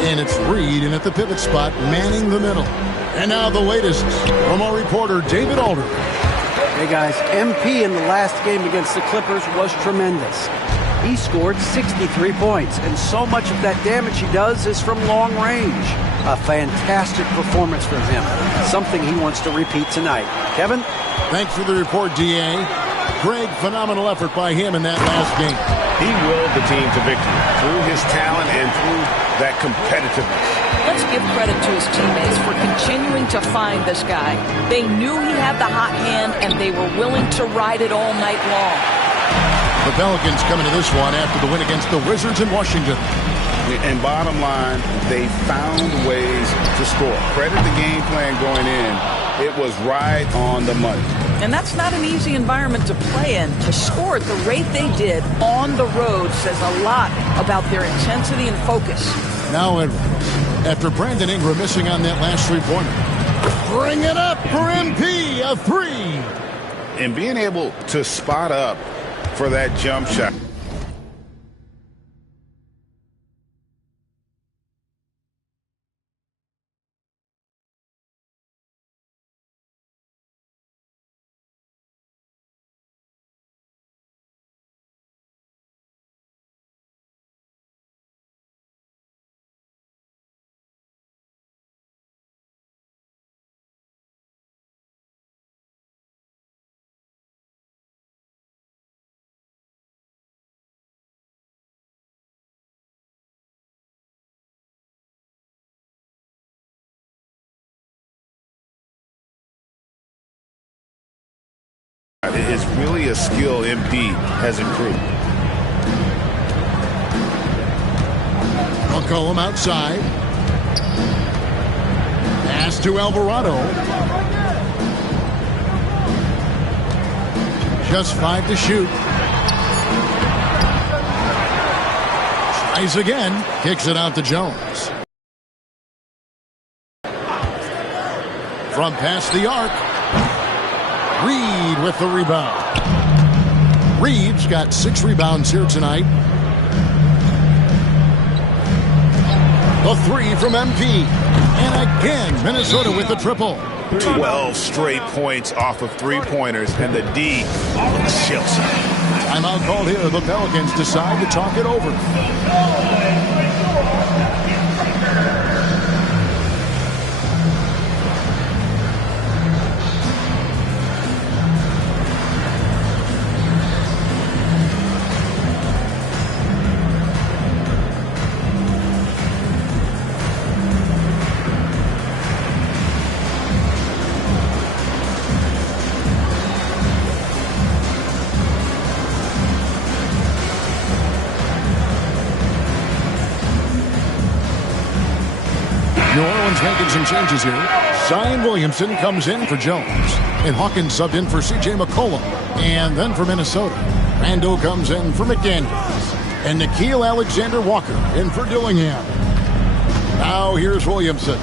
And it's Reed in at the pivot spot, manning the middle. And now the latest from our reporter, David Alder. Hey guys, MP in the last game against the Clippers was tremendous. He scored 63 points, and so much of that damage he does is from long range. A fantastic performance from him. Something he wants to repeat tonight. Kevin? Thanks for the report, D.A. Greg, phenomenal effort by him in that last game. He willed the team to victory through his talent and through that competitiveness. Let's give credit to his teammates for continuing to find this guy. They knew he had the hot hand, and they were willing to ride it all night long. The Pelicans coming to this one after the win against the Wizards in Washington. And bottom line, they found ways to score. Credit the game plan going in. It was right on the money. And that's not an easy environment to play in. To score at the rate they did on the road says a lot about their intensity and focus. Now Edwards, after Brandon Ingram missing on that last three-pointer. Bring it up for MP, a three. And being able to spot up for that jump shot. It is really a skill MP has improved. McCollum outside. Pass to Alvarado. Just 5 to shoot. Tries again. Kicks it out to Jones. From past the arc. Reed with the rebound. Reed's got 6 rebounds here tonight. The three from MP. And again, Minnesota with the triple. 12 straight points off of three-pointers, and the D shifts. Timeout called here. The Pelicans decide to talk it over. New Orleans making some changes here. Zion Williamson comes in for Jones. And Hawkins subbed in for C.J. McCollum. And then for Minnesota, Randall comes in for McDaniels. And Nickeil Alexander-Walker in for Dillingham. Now here's Williamson.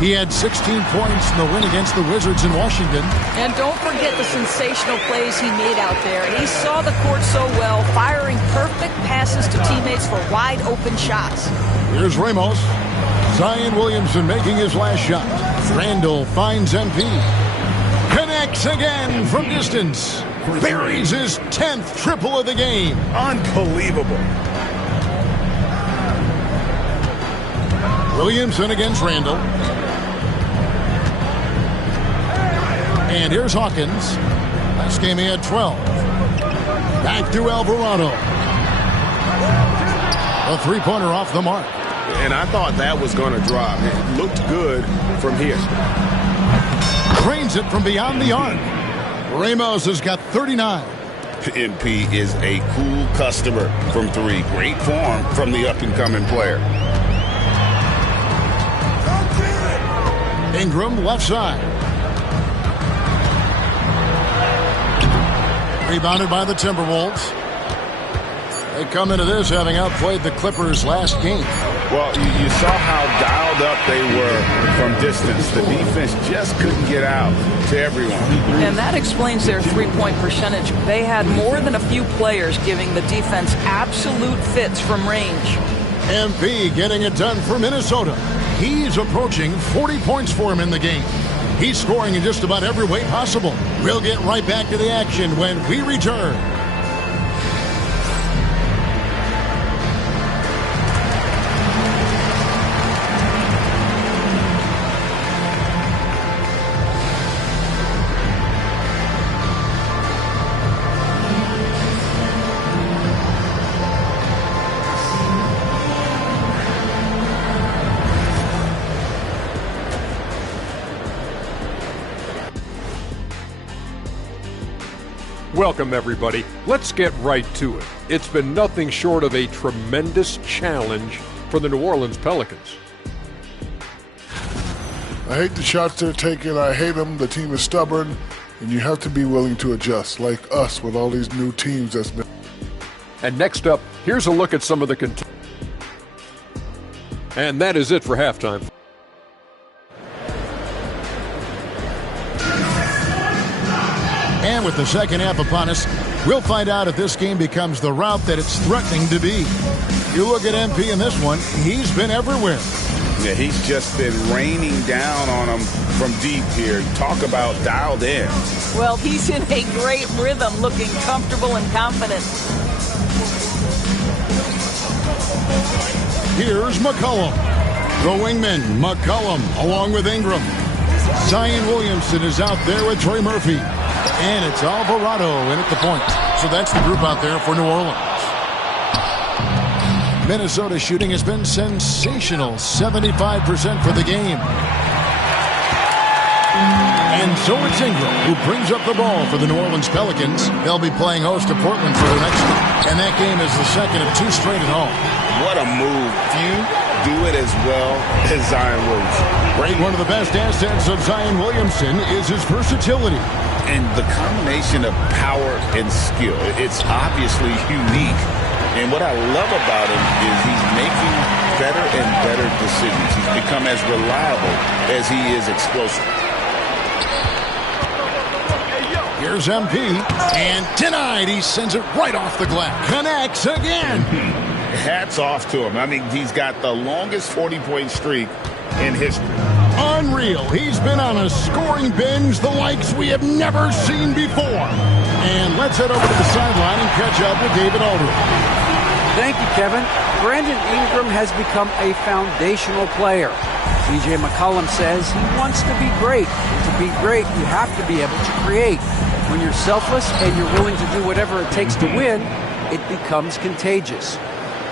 He had 16 points in the win against the Wizards in Washington. And don't forget the sensational plays he made out there. He saw the court so well, firing perfect passes to teammates for wide open shots. Here's Ramos. Zion Williamson making his last shot. Randall finds MP. Connects again from distance. Buries his 10th triple of the game. Unbelievable. Williamson against Randall. And here's Hawkins. Last game he had 12. Back to Alvarado. A three-pointer off the mark. And I thought that was going to drop. It looked good from here. Drains it from beyond the arc. Ramos has got 39. MP is a cool customer from three. Great form from the up-and-coming player. Ingram left side. Rebounded by the Timberwolves. They come into this having outplayed the Clippers last game. Well, you saw how dialed up they were from distance. The defense just couldn't get out to everyone. And that explains their three-point percentage. They had more than a few players giving the defense absolute fits from range. MP getting it done for Minnesota. He's approaching 40 points for him in the game. He's scoring in just about every way possible. We'll get right back to the action when we return. Welcome, everybody. Let's get right to it. It's been nothing short of a tremendous challenge for the New Orleans Pelicans. I hate the shots they're taking. I hate them. The team is stubborn, and you have to be willing to adjust, like us with all these new teams that's been. And next up, here's a look at some of the And that is it for halftime. And with the second half upon us, we'll find out if this game becomes the route that it's threatening to be. You look at MP in this one, he's been everywhere. Yeah, he's just been raining down on them from deep here. Talk about dialed in. Well, he's in a great rhythm, looking comfortable and confident. Here's McCollum. The wingman, McCollum, along with Ingram. Zion Williamson is out there with Trey Murphy. And it's Alvarado in at the point. So that's the group out there for New Orleans. Minnesota shooting has been sensational. 75% for the game. And so it's Ingram who brings up the ball for the New Orleans Pelicans. They'll be playing host to Portland for their next one. And that game is the second of two straight at home. What a move. Few do it as well as Zion Williamson. Right, one of the best assets of Zion Williamson is his versatility. And the combination of power and skill, it's obviously unique. And what I love about him is he's making better and better decisions. He's become as reliable as he is explosive. Here's MP, and tonight he sends it right off the glass. Connects again. Hats off to him. I mean, he's got the longest 40-point streak in history. Unreal. He's been on a scoring binge the likes we have never seen before. And let's head over to the sideline and catch up with David Aldridge. Thank you, Kevin. Brandon Ingram has become a foundational player. C.J. McCollum says he wants to be great. To be great, you have to be able to create. When you're selfless and you're willing to do whatever it takes to win, it becomes contagious.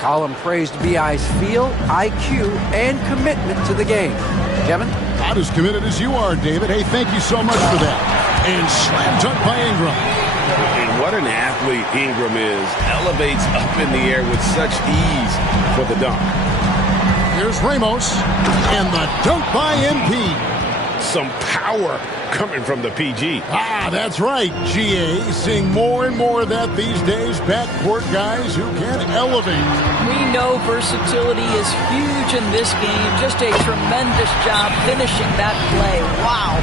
McCollum praised BI's feel, IQ, and commitment to the game. Kevin? Not as committed as you are, David. Hey, thank you so much for that. And slam dunk by Ingram. And what an athlete Ingram is. Elevates up in the air with such ease for the dunk. Here's Ramos. And the dunk by MP. Some power coming from the PG. That's right, GA. Seeing more and more of that these days. Backcourt guys who can elevate. We know versatility is huge in this game. Just a tremendous job finishing that play. Wow.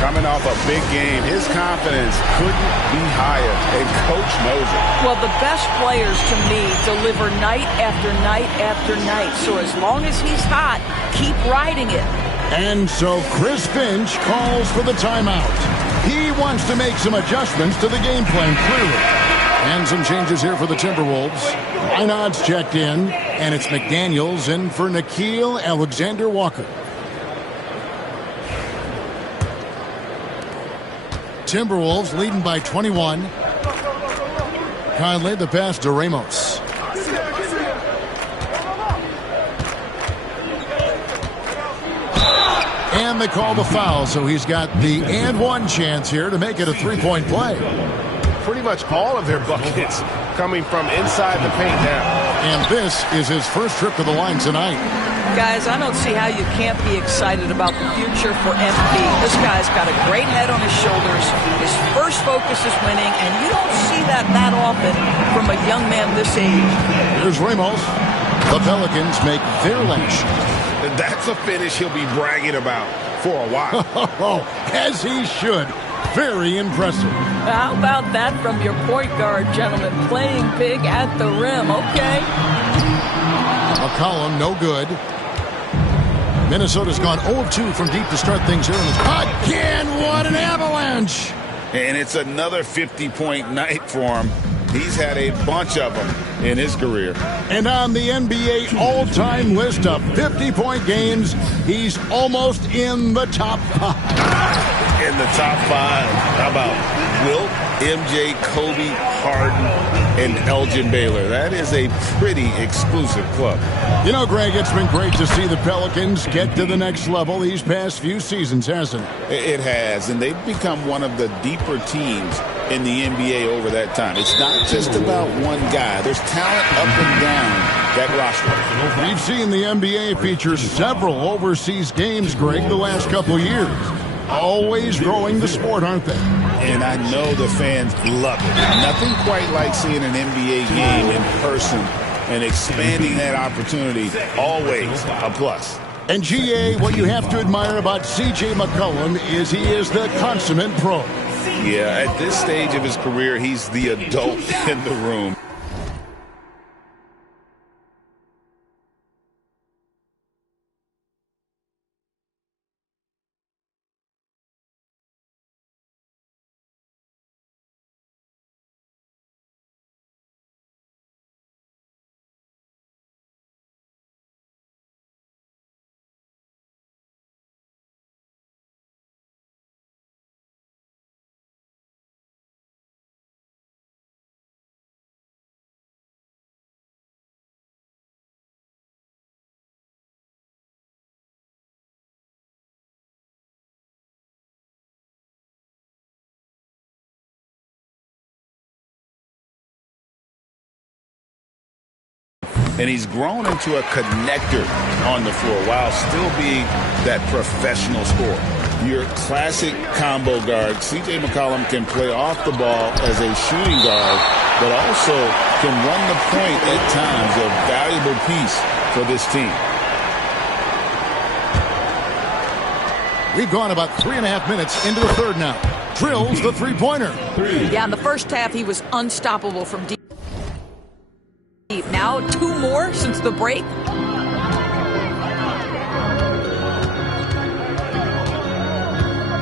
Coming off a big game, his confidence couldn't be higher, and Coach knows it. Well, the best players, to me, deliver night after night after night. So as long as he's hot, keep riding it. And so Chris Finch calls for the timeout. He wants to make some adjustments to the game plan, clearly. And some changes here for the Timberwolves. Reinhardt's checked in, and it's McDaniels in for Nickeil Alexander-Walker. Timberwolves leading by 21. Conley the pass to Ramos. And they call the foul, so he's got the and one chance here to make it a three-point play. Pretty much all of their buckets coming from inside the paint now. And this is his first trip to the line tonight. Guys, I don't see how you can't be excited about the future for MP. This guy's got a great head on his shoulders. His first focus is winning, and you don't see that often from a young man this age. Here's Ramos. The Pelicans make their last shot. That's a finish he'll be bragging about for a while. As he should. Very impressive. How about that from your point guard, gentlemen? Playing big at the rim, okay? McCollum, no good. Minnesota's gone 0-2 from deep to start things here. Again, what an avalanche! And it's another 50-point night for him. He's had a bunch of them in his career. And on the NBA all-time list of 50-point games, he's almost in the top 5. In the top 5. How about Wilt, MJ, Kobe, Harden, and Elgin Baylor? That is a pretty exclusive club. You know, Greg, it's been great to see the Pelicans get to the next level these past few seasons, hasn't it? It has, and they've become one of the deeper teams in the NBA over that time. It's not just about one guy. There's talent up and down that roster. We've seen the NBA feature several overseas games, Greg, the last couple of years. Always growing the sport, aren't they? And I know the fans love it. Nothing quite like seeing an NBA game in person and expanding that opportunity. Always a plus. And GA, what you have to admire about C.J. McCollum is he is the consummate pro. Yeah, at this stage of his career, he's the adult in the room. And he's grown into a connector on the floor while still being that professional scorer. Your classic combo guard, C.J. McCollum, can play off the ball as a shooting guard, but also can run the point at times, a valuable piece for this team. We've gone about 3.5 minutes into the third now. Drills the three-pointer. Yeah, in the first half, he was unstoppable from deep. Now 2 more since the break.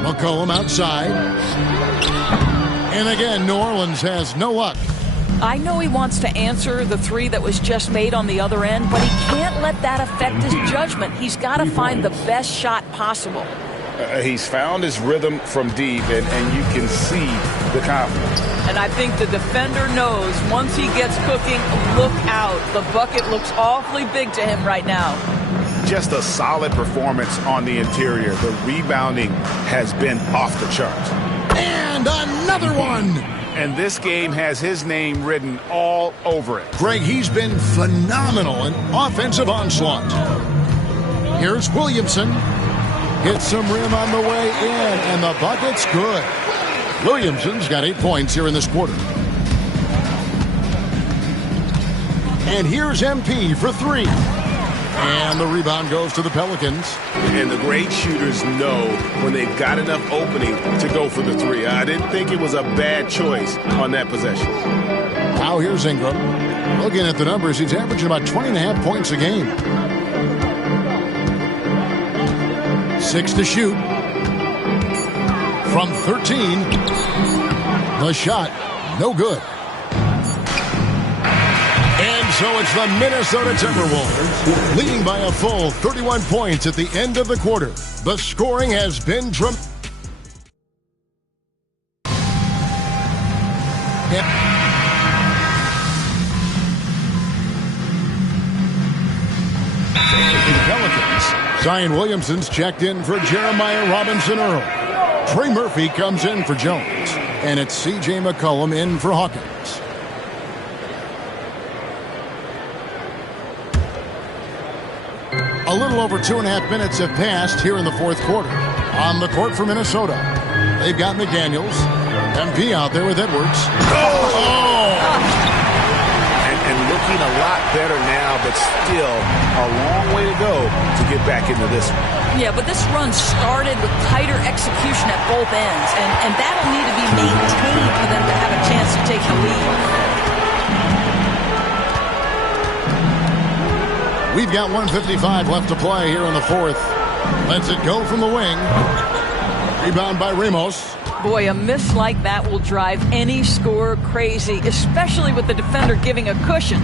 McCollum outside. And again, New Orleans has no luck. I know he wants to answer the 3 that was just made on the other end, but he can't let that affect his judgment. He's got to find the best shot possible. He's found his rhythm from deep, and you can see the confidence. And I think the defender knows once he gets cooking, look out. The bucket looks awfully big to him right now. Just a solid performance on the interior. The rebounding has been off the charts. And another one. And this game has his name written all over it. Greg, he's been phenomenal in offensive onslaught. Here's Williamson. Hits some rim on the way in, and the bucket's good. Williamson's got 8 points here in this quarter. And here's MP for 3. And the rebound goes to the Pelicans. And the great shooters know when they've got enough opening to go for the 3. I didn't think it was a bad choice on that possession. Now here's Ingram. Looking at the numbers, he's averaging about 20.5 points a game. 6 to shoot. From 13. The shot, no good. And so it's the Minnesota Timberwolves leading by a full 31 points at the end of the quarter. The scoring has been dramatic. Pelicans. Zion Williamson's checked in for Jeremiah Robinson-Earl. Trey Murphy comes in for Jones. And it's C.J. McCollum in for Hawkins. A little over 2.5 minutes have passed here in the fourth quarter. On the court for Minnesota, they've got McDaniels. MP out there with Edwards. And looking a lot better now, but still a long way to go to get back into this one. Yeah, but this run started with tighter execution at both ends, and that'll need to be maintained for them to have a chance to take the lead. We've got 1:55 left to play here in the fourth. Lets it go from the wing. Rebound by Ramos. Boy, a miss like that will drive any scorer crazy, especially with the defender giving a cushion.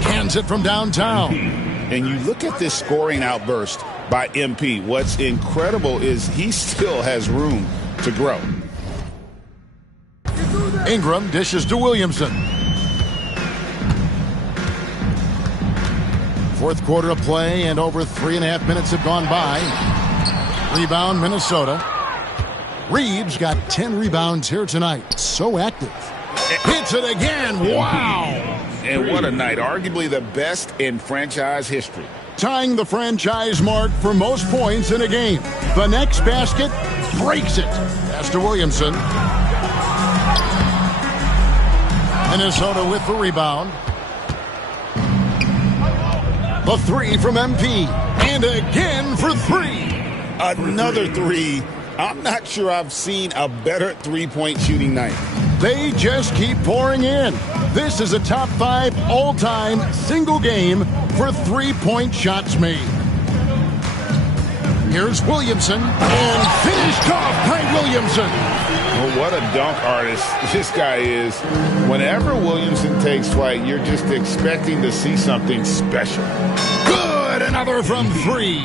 Hands it from downtown. And you look at this scoring outburst by MP. What's incredible is he still has room to grow. Ingram dishes to Williamson. Fourth quarter of play, and over 3.5 minutes have gone by. Rebound, Minnesota. Reeves got 10 rebounds here tonight. So active. Hits it again. Wow. And what a night. Arguably the best in franchise history. Tying the franchise mark for most points in a game. The next basket breaks it. Pass to Williamson. Minnesota with the rebound. The three from MP. And again for three. Another three. I'm not sure I've seen a better three-point shooting night. They just keep pouring in. This is a top 5 all-time single game for three-point shots made. Here's Williamson, and finished off by Williamson. Well, what a dunk artist this guy is. Whenever Williamson takes flight, you're just expecting to see something special. Good, another from three.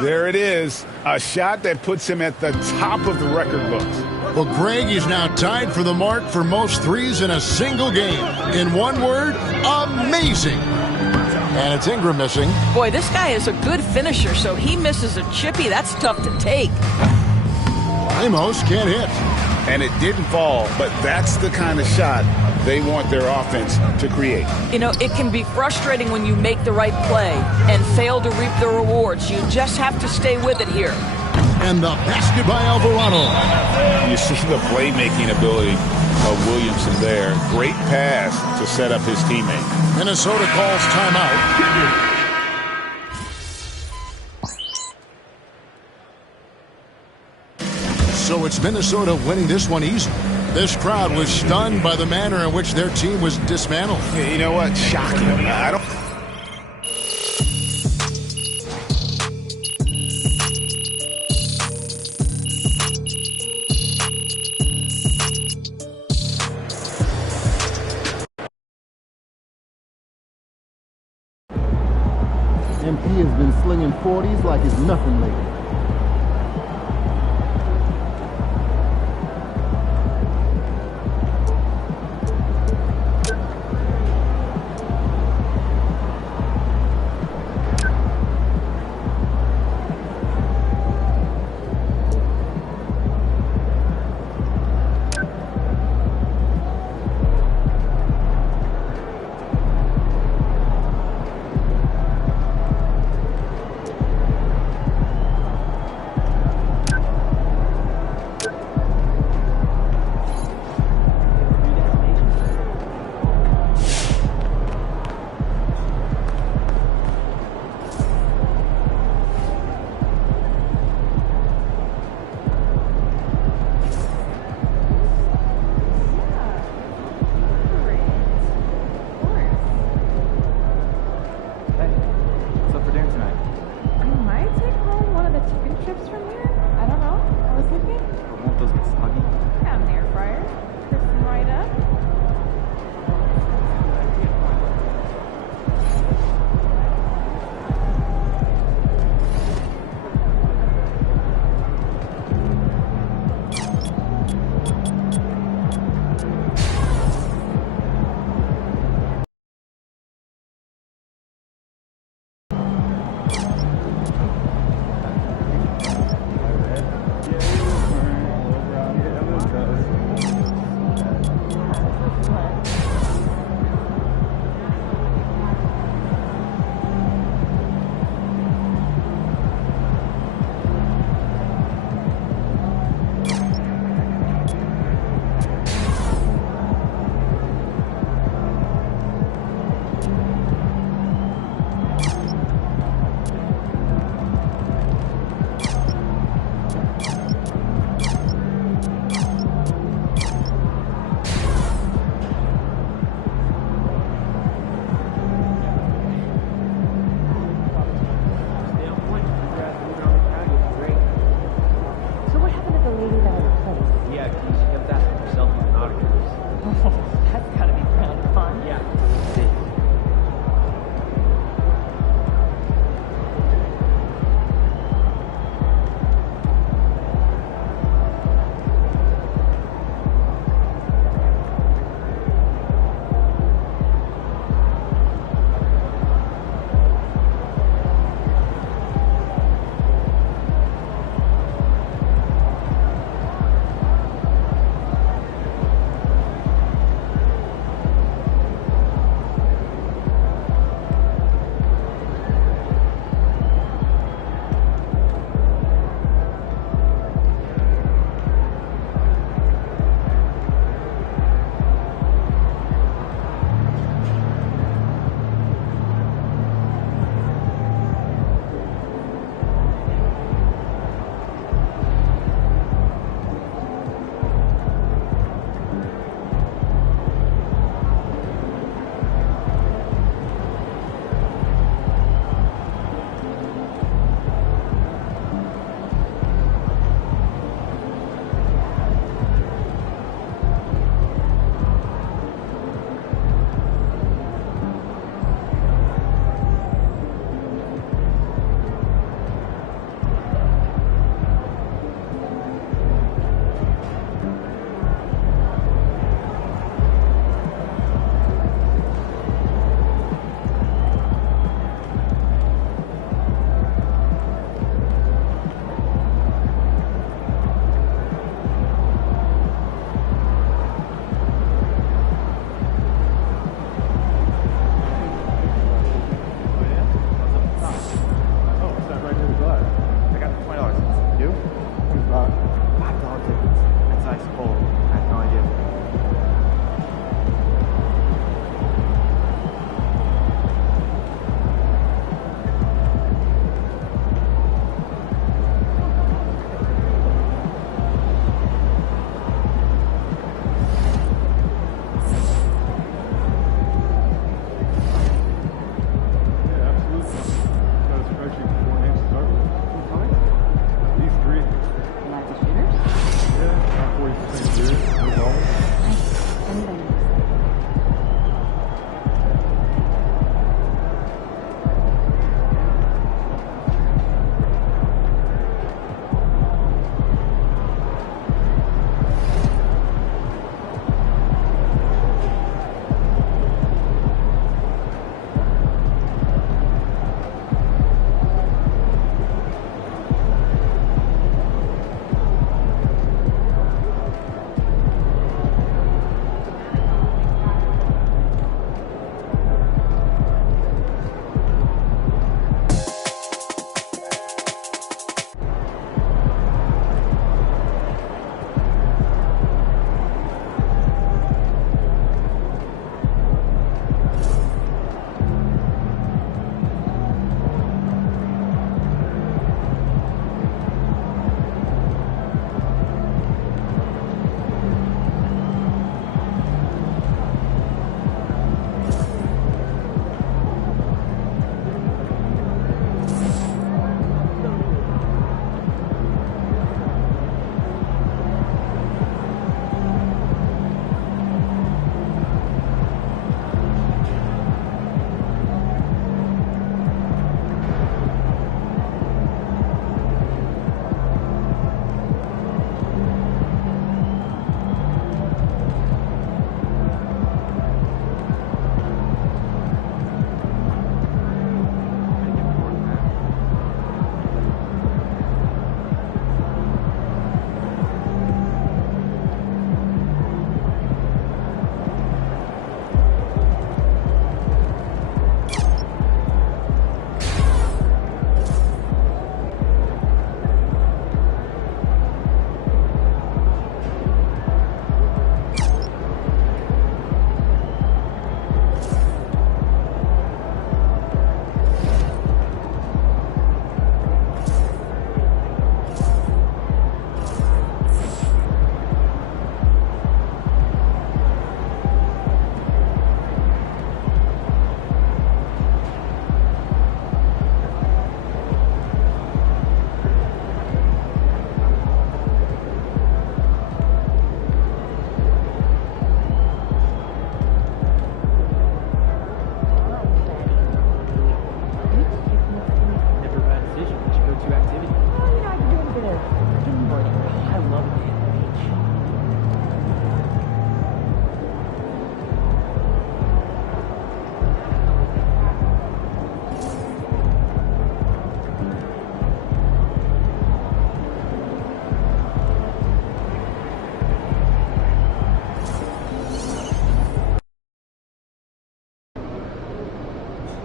There it is, a shot that puts him at the top of the record books. Well, Greg is now tied for the mark for most threes in a single game. In one word, amazing. And it's Ingram missing. Boy, this guy is a good finisher, so he misses a chippy. That's tough to take. Ramos can't hit. And it didn't fall, but that's the kind of shot they want their offense to create. You know, it can be frustrating when you make the right play and fail to reap the rewards. You just have to stay with it here. And the basket by Alvarado. You see the playmaking ability of Williamson there. Great pass to set up his teammate. Minnesota calls timeout. So it's Minnesota winning this one easy. This crowd was stunned by the manner in which their team was dismantled. You know what? Shocking. I don't... MP has been slinging 40s like it's nothing lately.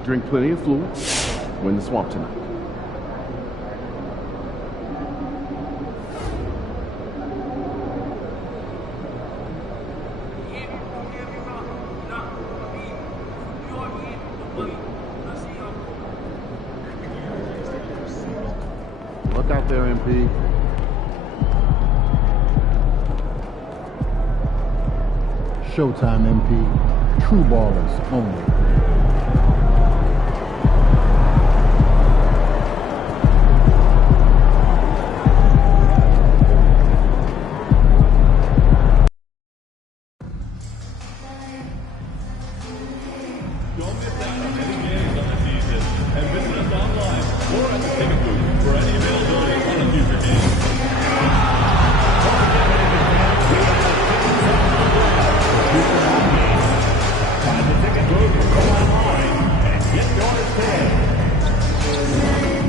Drink plenty of fluid. Win the swamp tonight. Look out there, MP. Showtime, MP. True ballers only. Don't miss out on any games on the season and visit us online or at the ticket booth for any availability on a future game. Find the ticket booth or go online and get yours today.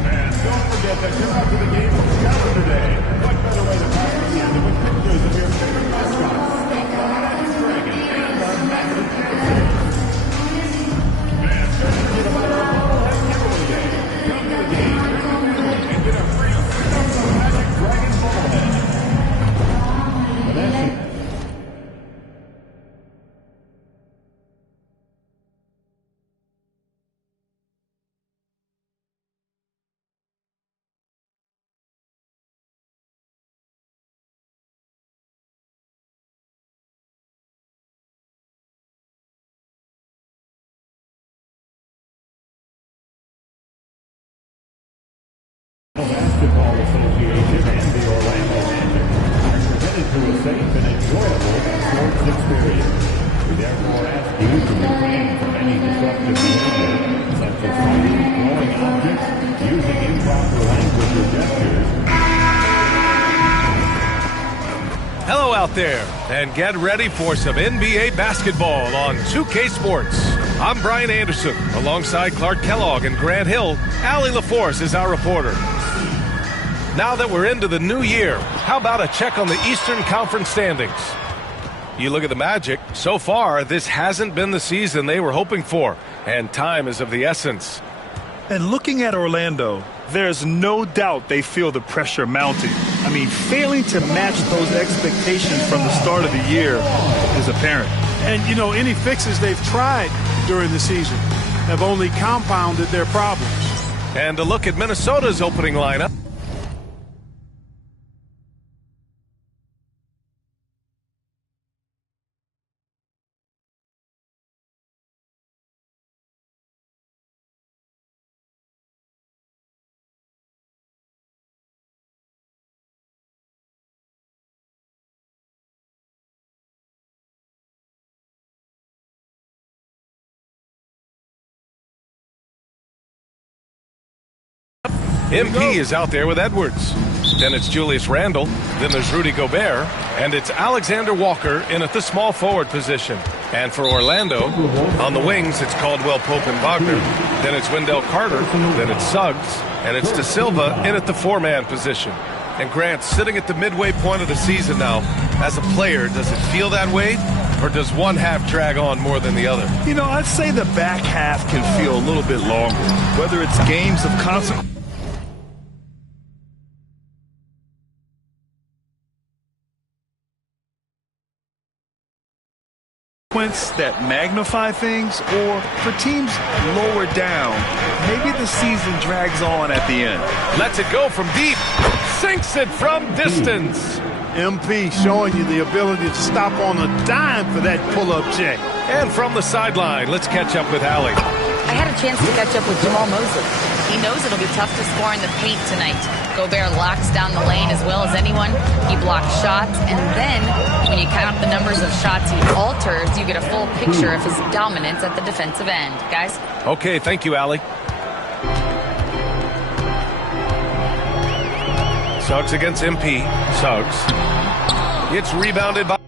And don't forget that you're out to the game from Saturday. What better way to pass the end with pictures of your favorite mascots, stuffed on Magic Dragon and our massive dancers. And don't forget about our bobblehead giveaway day. Come to the game and get a free stuffed on Magic Dragon bobblehead. And that's it. Basketball Association and the Orlando Magic are committed to a safe and enjoyable sports experience. We therefore ask you to refrain from any disruptive behavior, such as fighting, throwing objects, using improper language or gestures. Hello out there, and get ready for some NBA basketball on 2K Sports. I'm Brian Anderson, alongside Clark Kellogg and Grant Hill. Allie LaForce is our reporter. Now that we're into the new year, how about a check on the Eastern Conference standings? You look at the Magic, so far this hasn't been the season they were hoping for, and time is of the essence. And looking at Orlando, there's no doubt they feel the pressure mounting. I mean, failing to match those expectations from the start of the year is apparent. And, you know, any fixes they've tried during the season have only compounded their problems. And a look at Minnesota's opening lineup. MP is out there with Edwards. Then it's Julius Randle. Then there's Rudy Gobert. And it's Alexander Walker in at the small forward position. And for Orlando, on the wings, it's Caldwell Pope and Wagner. Then it's Wendell Carter. Then it's Suggs. And it's De Silva in at the four-man position. And Grant, sitting at the midway point of the season now, as a player, does it feel that way? Or does one half drag on more than the other? You know, I'd say the back half can feel a little bit longer, whether it's games of consequence that magnify things, or for teams lower down, maybe the season drags on at the end. Lets it go from deep, sinks it from distance. MP showing you the ability to stop on a dime for that pull-up check. And from the sideline, let's catch up with Allie. I had a chance to catch up with Jamal Mosley. He knows it'll be tough to score in the paint tonight. Gobert locks down the lane as well as anyone. He blocks shots, and then when you count up the numbers of shots he alters, you get a full picture of his dominance at the defensive end. Guys? Okay, thank you, Allie. Suggs against MP. Suggs. It's rebounded by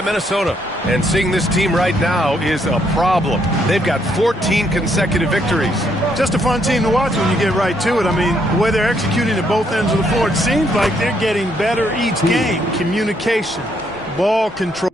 Minnesota, and seeing this team right now is a problem. They've got 14 consecutive victories. Just a fun team to watch when you get right to it. I mean, the way they're executing at both ends of the floor, it seems like they're getting better each game. Communication, ball control.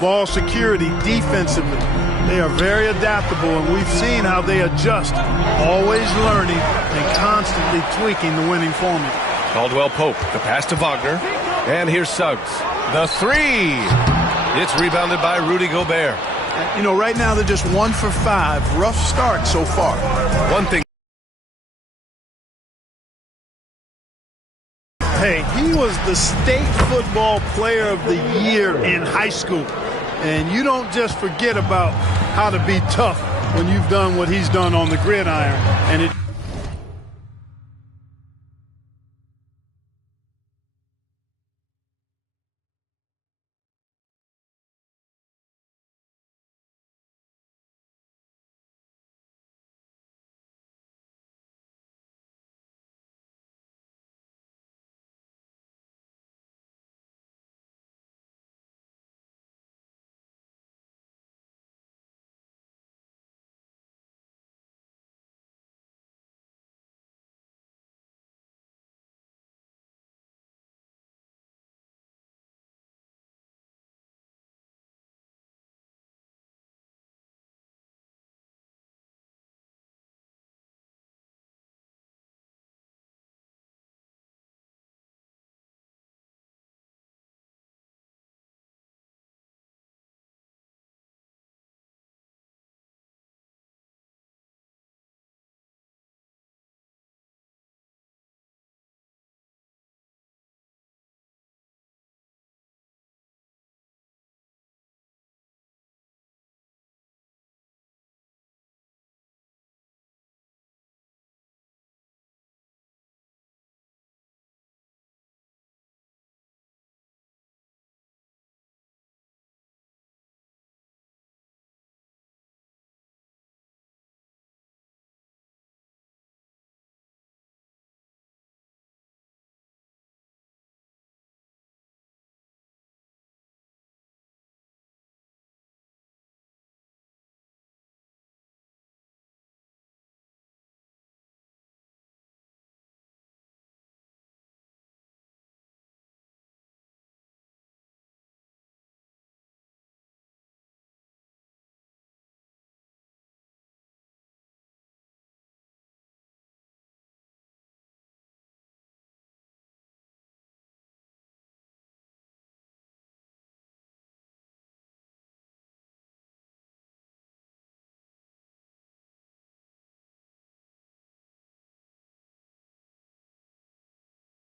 Ball security defensively. They are very adaptable, and we've seen how they adjust, always learning and constantly tweaking the winning formula. Caldwell Pope, the pass to Wagner, and here's Suggs. The three. It's rebounded by Rudy Gobert. You know, right now they're just 1 for 5. Rough start so far. One thing. Hey, he was the state football player of the year in high school. And you don't just forget about how to be tough when you've done what he's done on the gridiron. And it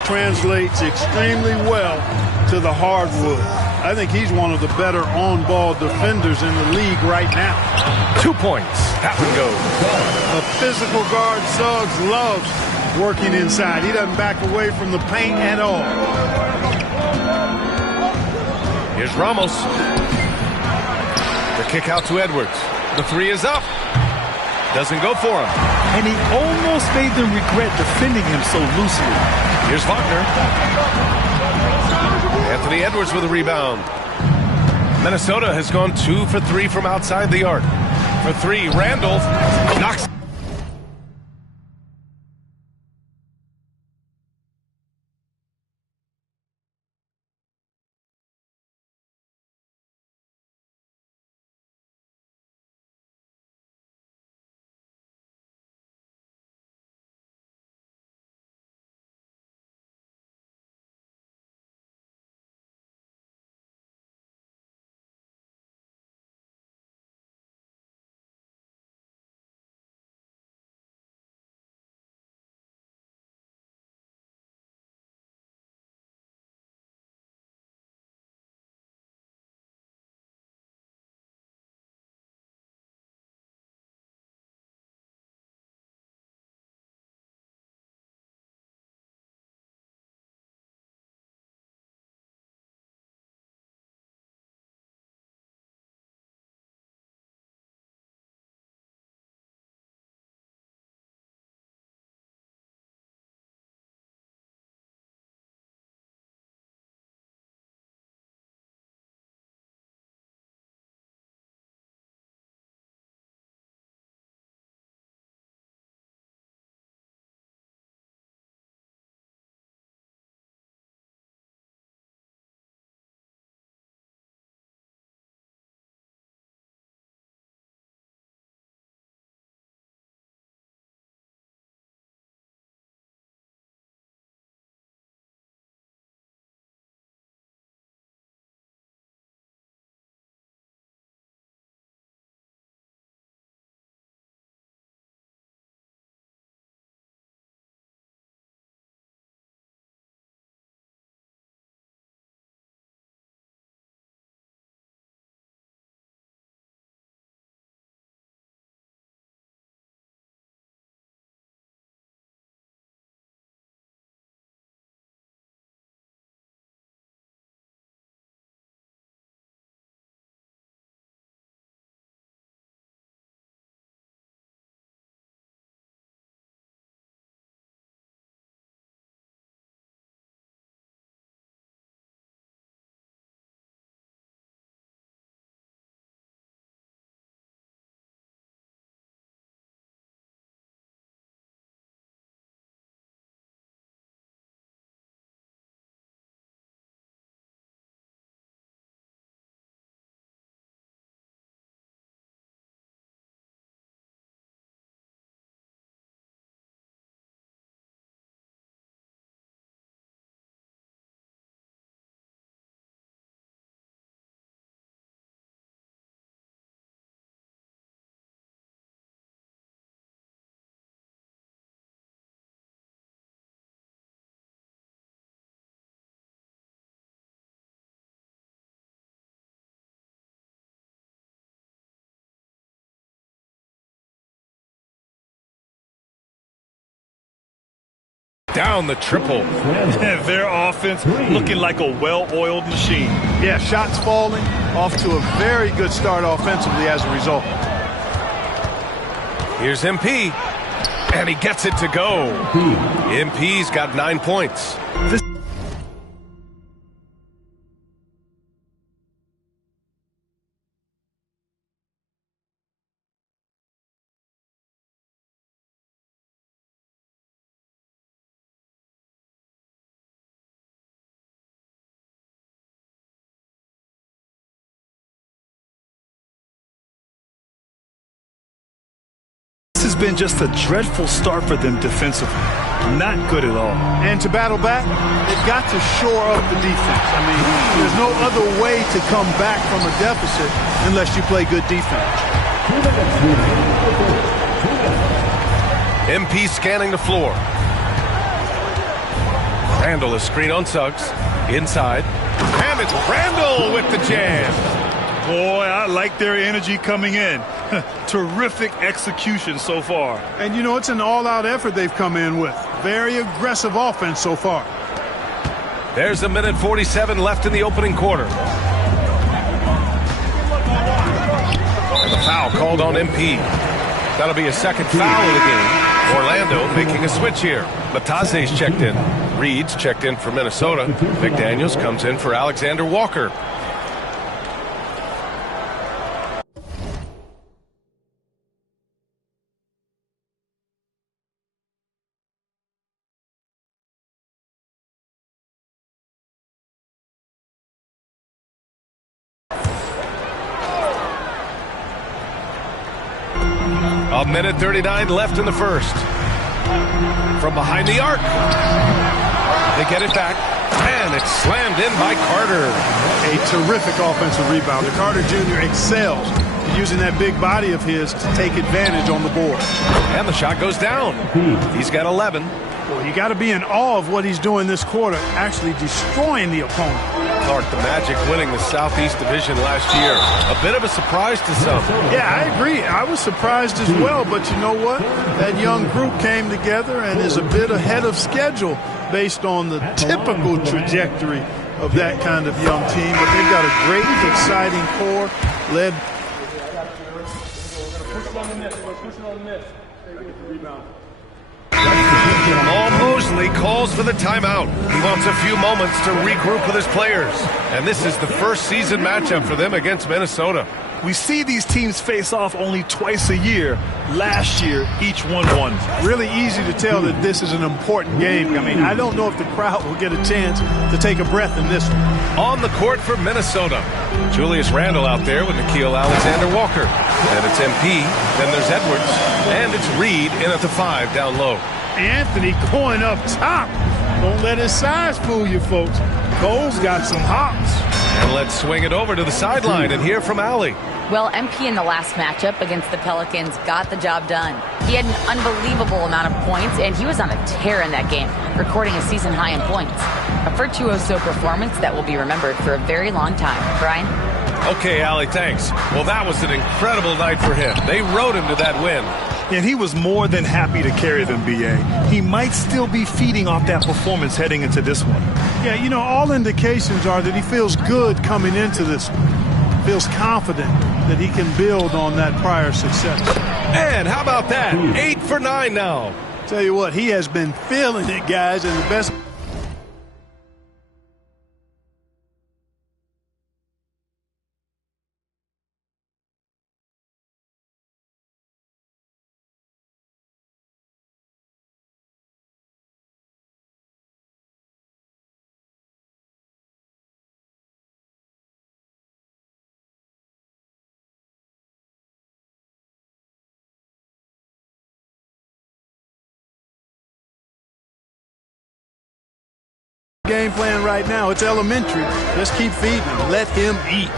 translates extremely well to the hardwood. I think he's one of the better on-ball defenders in the league right now. 2 points. Tap and go. A physical guard, Suggs, loves working inside. He doesn't back away from the paint at all. Here's Ramos. The kick out to Edwards. The three is up. Doesn't go for him. And he almost made them regret defending him so loosely. Here's Wagner. Anthony Edwards with a rebound. Minnesota has gone 2 for 3 from outside the arc. For 3, Randall knocks down the triple. Their offense looking like a well-oiled machine. Yeah, shots falling, off to a very good start offensively as a result. Here's MP, and he gets it to go. MP's got 9 points. This has been just a dreadful start for them defensively. Not good at all. And to battle back, they've got to shore up the defense. I mean, there's no other way to come back from a deficit unless you play good defense. MP scanning the floor. Randall is screen on Suggs. Inside. And it's Randall with the jam. Boy, I like their energy coming in. Terrific execution so far. And, you know, it's an all-out effort they've come in with. Very aggressive offense so far. There's a minute 47 left in the opening quarter. And the foul called on MP. That'll be a second foul of the game. Orlando making a switch here. Matase's checked in. Reed's checked in for Minnesota. McDaniels comes in for Alexander Walker. A minute 39 left in the first. From behind the arc. They get it back. And it's slammed in by Carter. A terrific offensive rebounder. Carter Jr. excels using that big body of his to take advantage on the board. And the shot goes down. He's got 11. Well, you got to be in awe of what he's doing this quarter, actually destroying the opponent. Clark, the Magic winning the Southeast Division last year. A bit of a surprise to some. Yeah, I agree. I was surprised as well, but you know what? That young group came together and is a bit ahead of schedule based on the typical trajectory of that kind of young team. But they've got a great, exciting core led. Jamal Mosley calls for the timeout. He wants a few moments to regroup with his players. And this is the first season matchup for them against Minnesota. We see these teams face off only twice a year. Last year, each one won. Really easy to tell that this is an important game. I mean, I don't know if the crowd will get a chance to take a breath in this one. On the court for Minnesota, Julius Randle out there with Nickeil Alexander-Walker. And it's MP, then there's Edwards, and it's Reed in at the 5 down low. Anthony going up top. Don't let his size fool you, folks. Cole's got some hops. And let's swing it over to the sideline and hear from Allie. Well, MP in the last matchup against the Pelicans got the job done. He had an unbelievable amount of points, and he was on a tear in that game, recording a season high in points. A virtuoso performance that will be remembered for a very long time. Brian? Okay, Allie, thanks. Well, that was an incredible night for him. They rode him to that win. And he was more than happy to carry them, B.A. He might still be feeding off that performance heading into this one. Yeah, you know, all indications are that he feels good coming into this one. Feels confident that he can build on that prior success. And how about that? 8 for 9 now. Tell you what, he has been feeling it, guys, and the best... game plan right now. It's elementary. Just keep feeding him. Let him eat.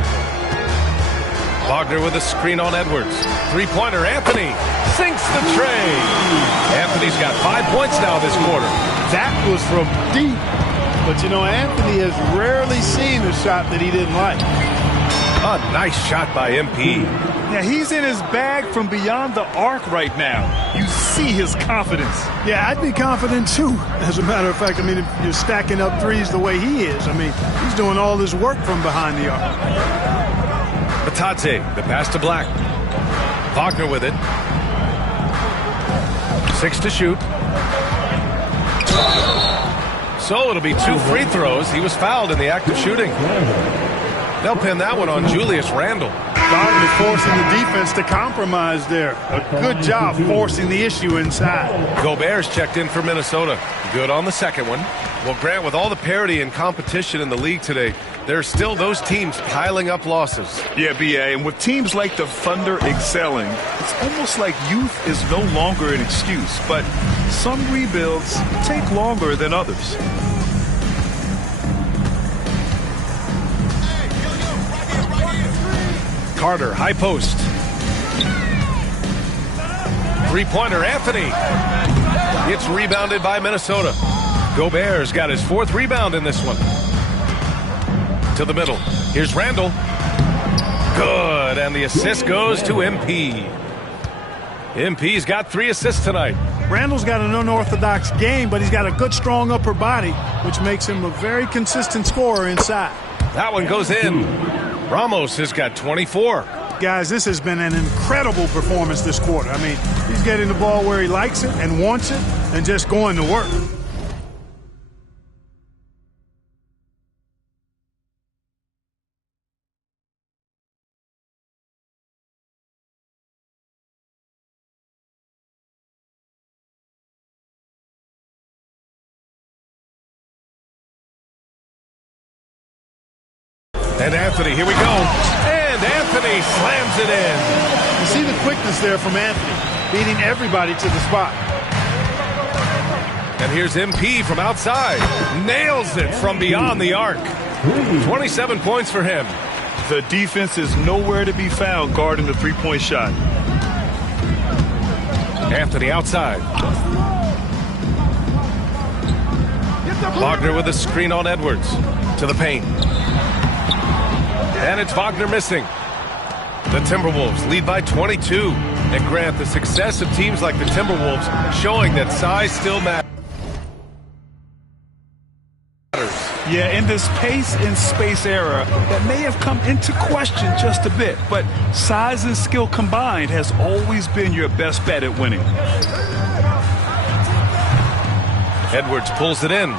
Wagner with a screen on Edwards. Three-pointer, Anthony sinks the tray. Anthony's got 5 points now this quarter. That was from deep. But, you know, Anthony has rarely seen a shot that he didn't like. A nice shot by MP. Yeah, he's in his bag from beyond the arc right now. You see his confidence. Yeah, I'd be confident too. As a matter of fact, I mean, if you're stacking up threes the way he is, I mean, he's doing all his work from behind the arc. Batadze, the pass to Black. Wagner with it. 6 to shoot. So it'll be 2 free throws. He was fouled in the act of shooting. They'll pin that one on Julius Randle. Gardner forcing the defense to compromise there. A good job forcing the issue inside. Gobert's checked in for Minnesota. Good on the second one. Well, Grant, with all the parity and competition in the league today, there's still those teams piling up losses. Yeah, B.A., and with teams like the Thunder excelling, it's almost like youth is no longer an excuse, but some rebuilds take longer than others. Carter, high post. Three-pointer, Anthony. It's rebounded by Minnesota. Gobert's got his 4th rebound in this one. To the middle. Here's Randle. Good, and the assist goes to MP. MP's got 3 assists tonight. Randle's got an unorthodox game, but he's got a good, strong upper body, which makes him a very consistent scorer inside. That one goes in. Ramos has got 24. Guys, this has been an incredible performance this quarter. I mean, he's getting the ball where he likes it and wants it and just going to work. And Anthony, here we go. And Anthony slams it in. You see the quickness there from Anthony, beating everybody to the spot. And here's MP from outside. Nails it from beyond the arc. 27 points for him. The defense is nowhere to be found guarding the three-point shot. Anthony outside. Wagner with a screen on Edwards. To the paint. And it's Wagner missing. The Timberwolves lead by 22. And Grant, the success of teams like the Timberwolves showing that size still matters. Yeah, in this pace and space era, that may have come into question just a bit, but size and skill combined has always been your best bet at winning. Edwards pulls it in.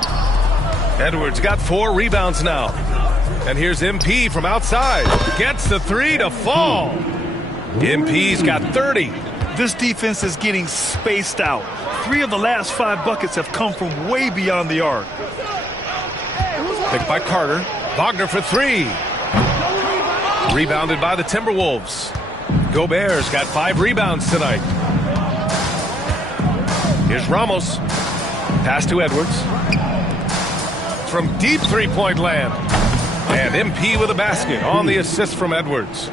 Edwards got 4 rebounds now. And here's MP from outside. Gets the 3 to fall. MP's got 30. This defense is getting spaced out. 3 of the last 5 buckets have come from way beyond the arc. Picked by Carter. Wagner for 3. Rebounded by the Timberwolves. Gobert's got 5 rebounds tonight. Here's Ramos. Pass to Edwards. From deep three-point land. And MP with a basket on the assist from Edwards.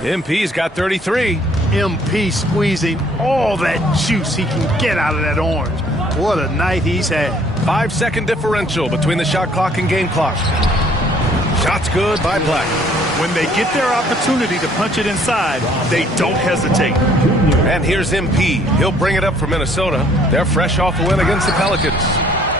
MP's got 33. MP squeezing all that juice he can get out of that orange. What a night he's had. 5-second differential between the shot clock and game clock. Shots good by Black. When they get their opportunity to punch it inside, they don't hesitate. And here's MP. He'll bring it up for Minnesota. They're fresh off a win against the Pelicans.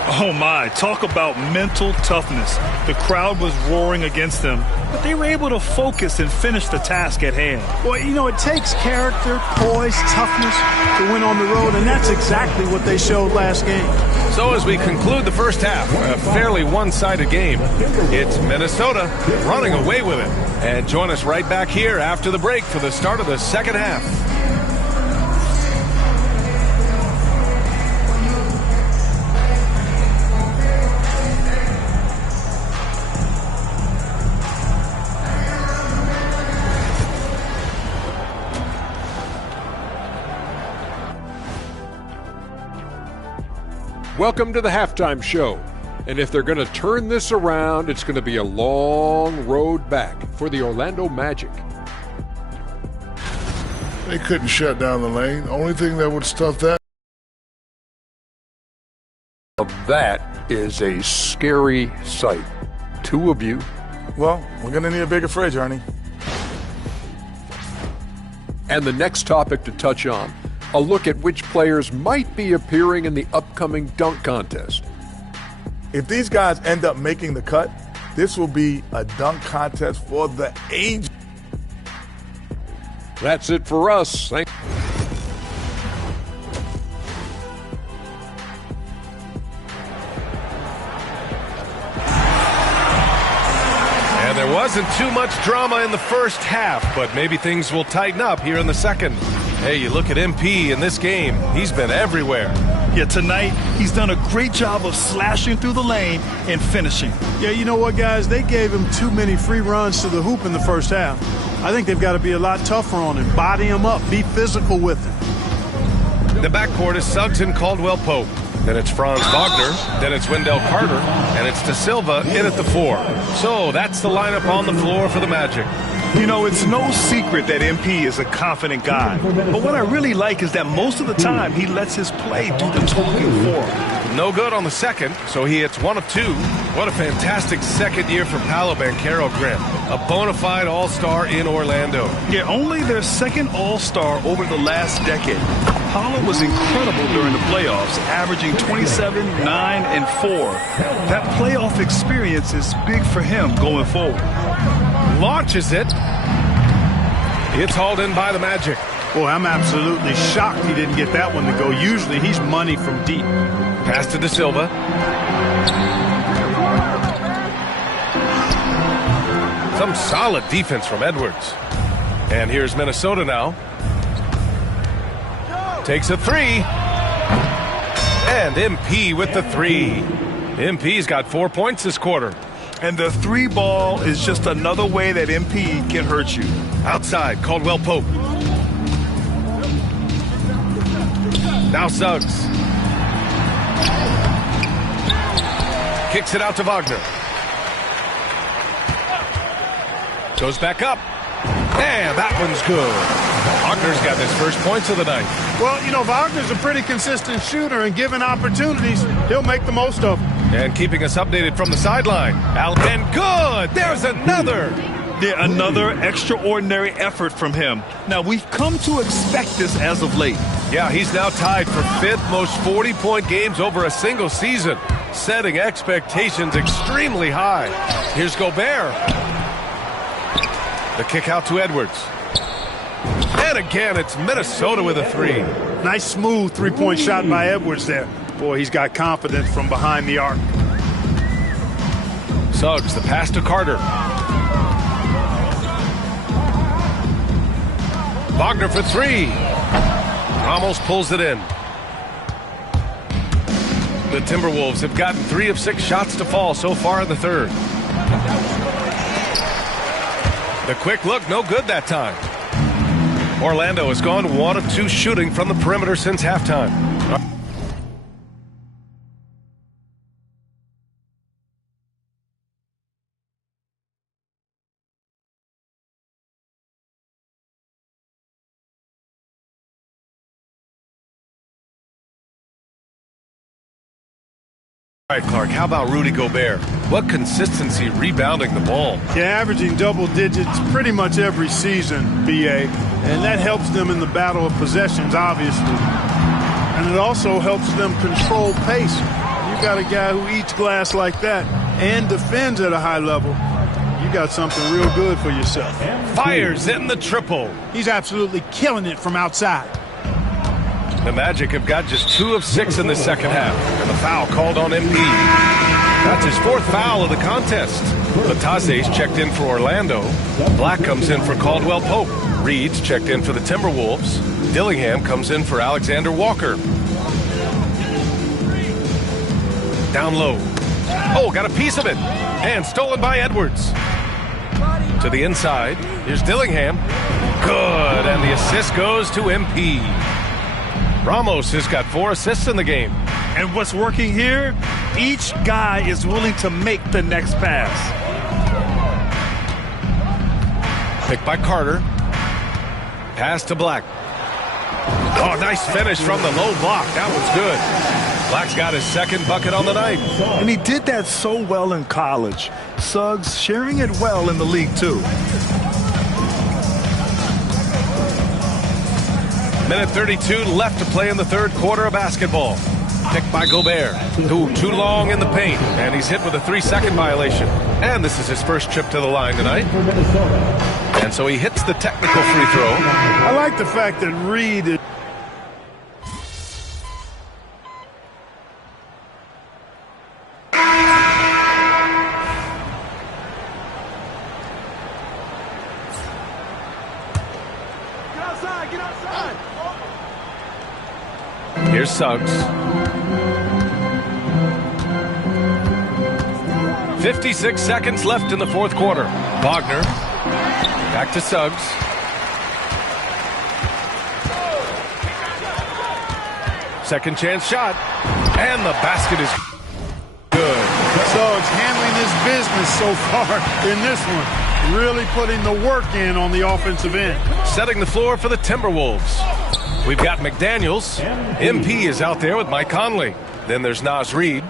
Oh my, talk about mental toughness. The crowd was roaring against them, but they were able to focus and finish the task at hand. Well, you know, it takes character, poise, toughness to win on the road, and that's exactly what they showed last game. So as we conclude the first half, a fairly one-sided game, it's Minnesota running away with it. And join us right back here after the break for the start of the second half. Welcome to the halftime show. And if they're going to turn this around, it's going to be a long road back for the Orlando Magic. They couldn't shut down the lane. Only thing that would stuff that. That is a scary sight. Two of you. Well, we're going to need a bigger fridge, Ernie. And the next topic to touch on, a look at which players might be appearing in the upcoming dunk contest. If these guys end up making the cut, this will be a dunk contest for the ages. That's it for us. Thank you. And there wasn't too much drama in the first half, but maybe things will tighten up here in the second. Hey, you look at MP in this game, he's been everywhere. Yeah, tonight he's done a great job of slashing through the lane and finishing. Yeah, you know what, guys? They gave him too many free runs to the hoop in the first half. I think they've got to be a lot tougher on him, body him up, be physical with him. The backcourt is Suggs and Caldwell Pope. Then it's Franz Wagner. Then it's Wendell Carter. And it's De Silva in at the 4. So that's the lineup on the floor for the Magic. You know, it's no secret that MP is a confident guy. But what I really like is that most of the time he lets his play do the talking for him. No good on the second, so he hits 1 of 2. What a fantastic second year for Paolo Banchero, Graham. A bona fide all-star in Orlando. Yeah, only their second all-star over the last decade. Paolo was incredible during the playoffs, averaging 27, 9, and 4. That playoff experience is big for him going forward. Launches it. It's hauled in by the Magic. Boy, I'm absolutely shocked he didn't get that one to go. Usually he's money from deep. Pass to De Silva. Some solid defense from Edwards. And here's Minnesota now. Takes a 3. And MP with the 3. MP's got 4 points this quarter. And the 3 ball is just another way that MP can hurt you. Outside, Caldwell Pope. Now Suggs. Kicks it out to Wagner. Goes back up. And that one's good. Wagner's got his first points of the night. Well, you know, Wagner's a pretty consistent shooter, and given opportunities, he'll make the most of them. And keeping us updated from the sideline. And good! There's another! Yeah, another extraordinary effort from him. Now, we've come to expect this as of late. Yeah, he's now tied for 5th most 40-point games over a single season, setting expectations extremely high. Here's Gobert. The kick out to Edwards. And again, it's Minnesota with a 3. Nice, smooth three-point shot by Edwards there. Boy, he's got confidence from behind the arc. Suggs, the pass to Carter. Wagner for 3. Almost pulls it in. The Timberwolves have gotten 3 of 6 shots to fall so far in the third. The quick look, no good that time. Orlando has gone 1 of 2 shooting from the perimeter since halftime. All right, Clark, how about Rudy Gobert? What consistency rebounding the ball. Yeah, averaging double digits pretty much every season, BA. And that helps them in the battle of possessions, obviously. And it also helps them control pace. You got a guy who eats glass like that and defends at a high level. You got something real good for yourself. Fires in the triple. He's absolutely killing it from outside. The Magic have got just 2 of 6 in the second half. And the foul called on MP. That's his 4th foul of the contest. Batase's checked in for Orlando. Black comes in for Caldwell Pope. Reed's checked in for the Timberwolves. Dillingham comes in for Alexander Walker. Down low. Oh, got a piece of it. And stolen by Edwards. To the inside. Here's Dillingham. Good. And the assist goes to MP. Ramos has got 4 assists in the game. And what's working here? Each guy is willing to make the next pass. Picked by Carter. Pass to Black. Oh, nice finish from the low block. That was good. Black's got his second bucket on the night. And he did that so well in college. Suggs sharing it well in the league, too. Minute 32 left to play in the third quarter of basketball. Picked by Gobert. Too long in the paint, and he's hit with a 3-second violation. And this is his first trip to the line tonight. And so he hits the technical free throw. I like the fact that Reed is Here's Suggs. 56 seconds left in the fourth quarter. Wagner. Back to Suggs. Second chance shot. And the basket is good. Suggs handling his business so far in this one. Really putting the work in on the offensive end. Setting the floor for the Timberwolves. We've got McDaniels. MP is out there with Mike Conley. Then there's Naz Reid.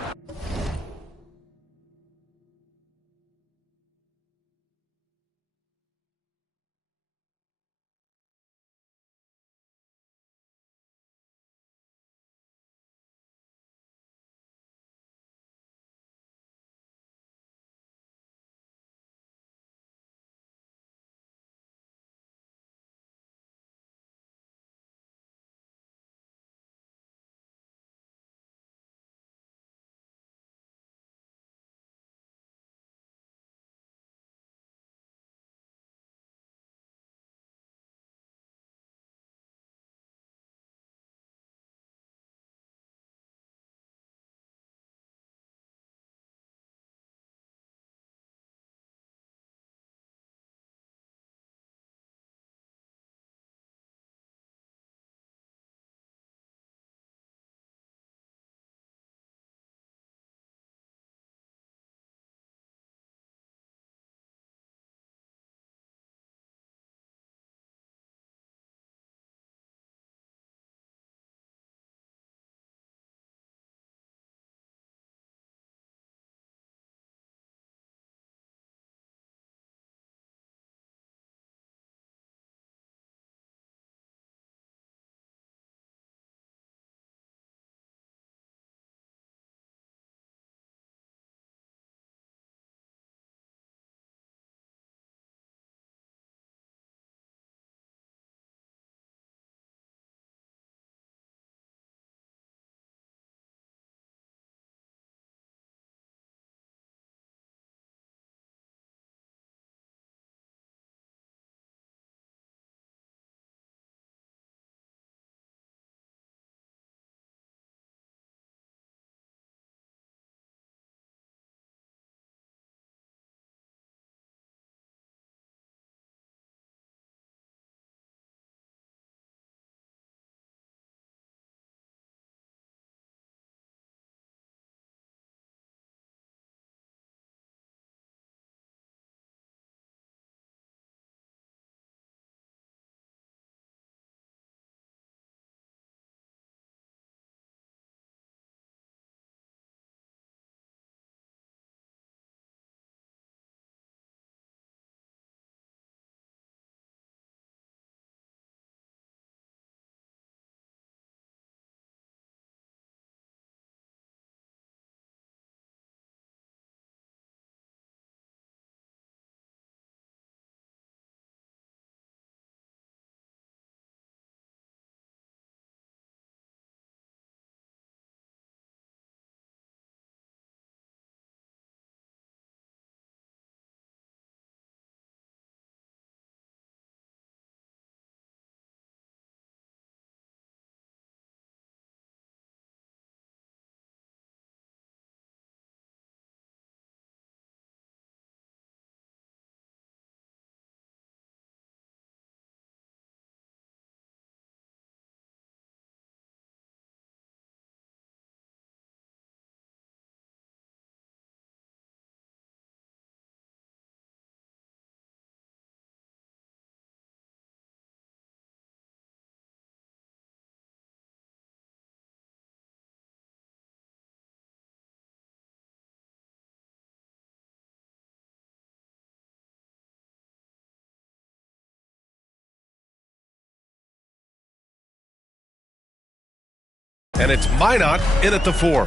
And it's Minot in at the 4.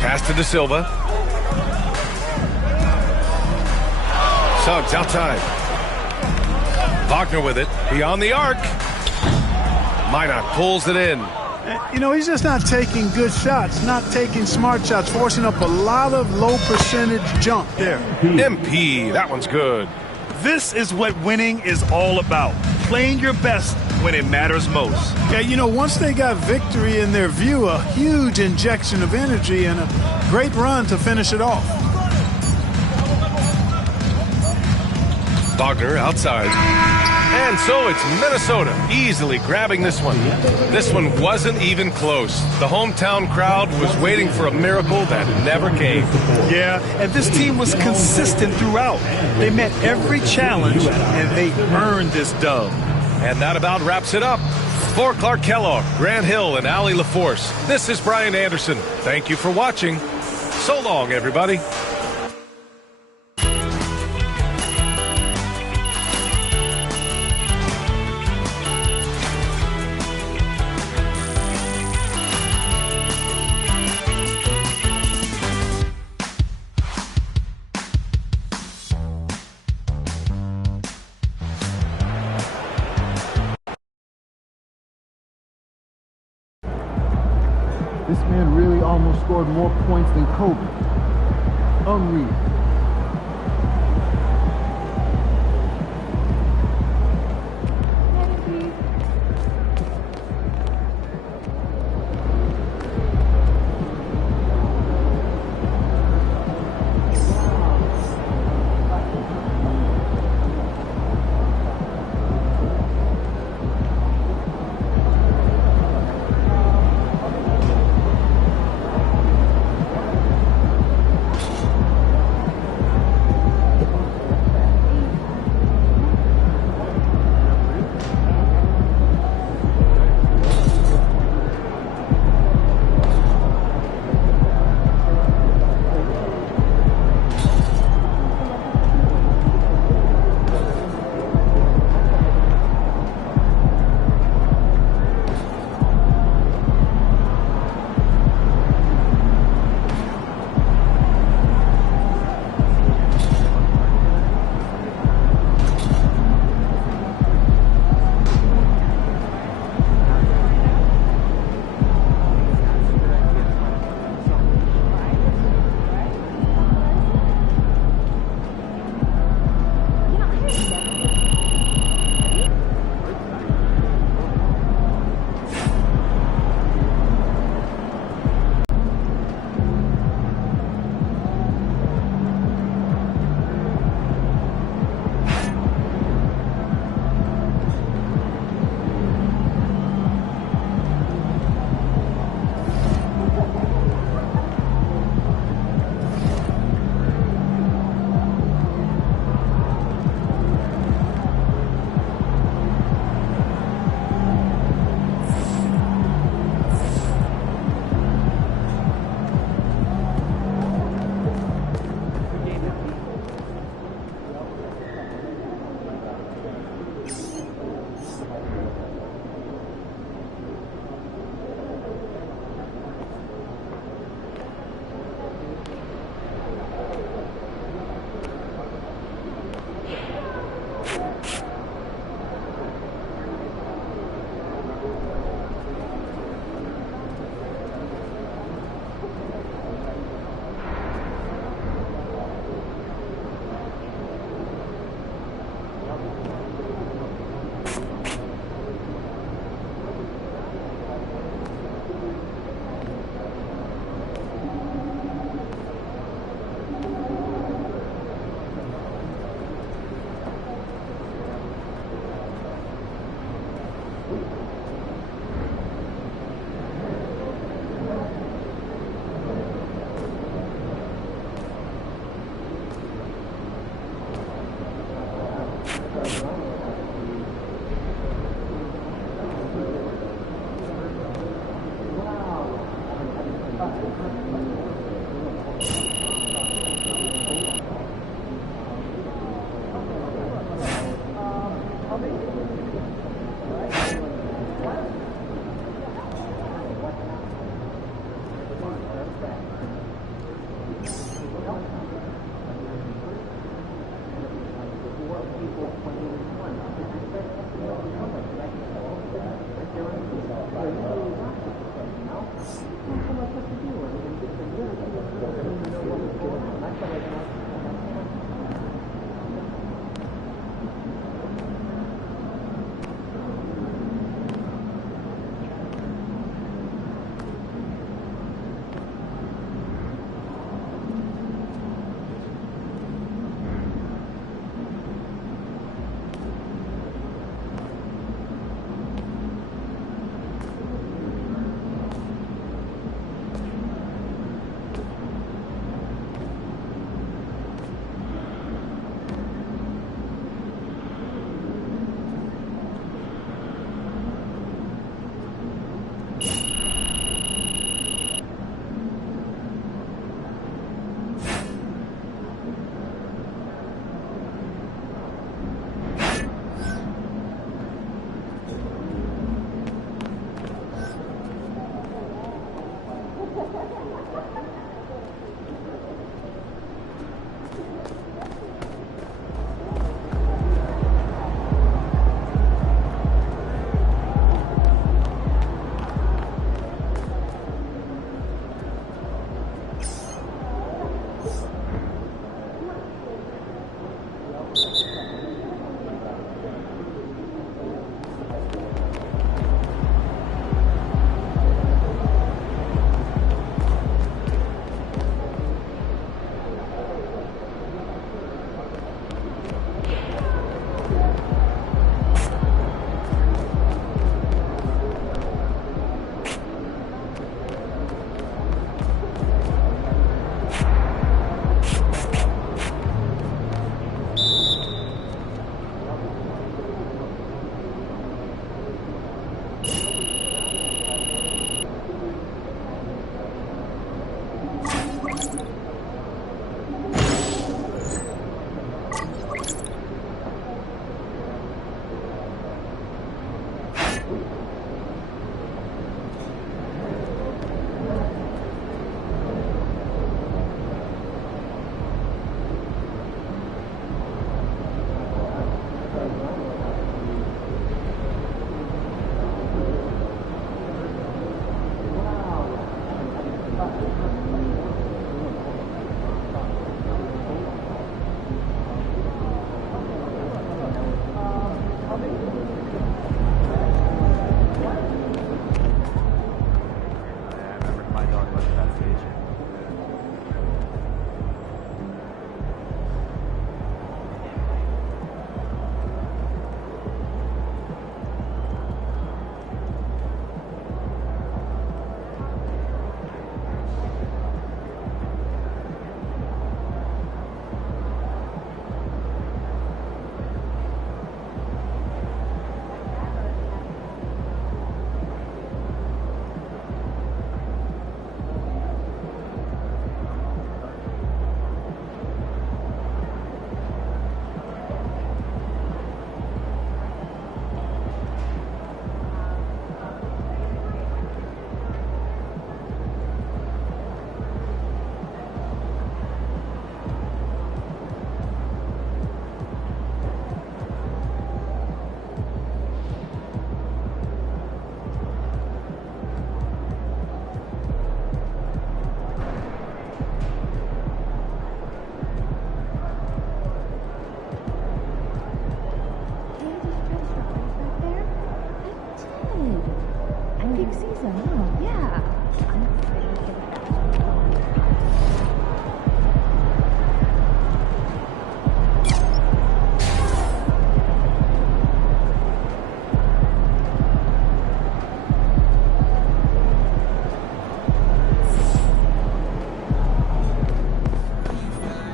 Pass to De Silva. Suggs outside. Wagner with it. Beyond the arc. Minot pulls it in. You know, he's just not taking good shots, not taking smart shots, forcing up a lot of low percentage jump there. MP, that one's good. This is what winning is all about. Playing your best when it matters most. Yeah, you know, once they got victory in their view, a huge injection of energy and a great run to finish it off. Wagner outside. And so it's Minnesota easily grabbing this one. This one wasn't even close. The hometown crowd was waiting for a miracle that never came. Yeah, and this team was consistent throughout. They met every challenge, and they earned this dub. And that about wraps it up. For Clark Kellogg, Grant Hill, and Allie LaForce, this is Brian Anderson. Thank you for watching. So long, everybody. This man really almost scored more points than Kobe. Unreal.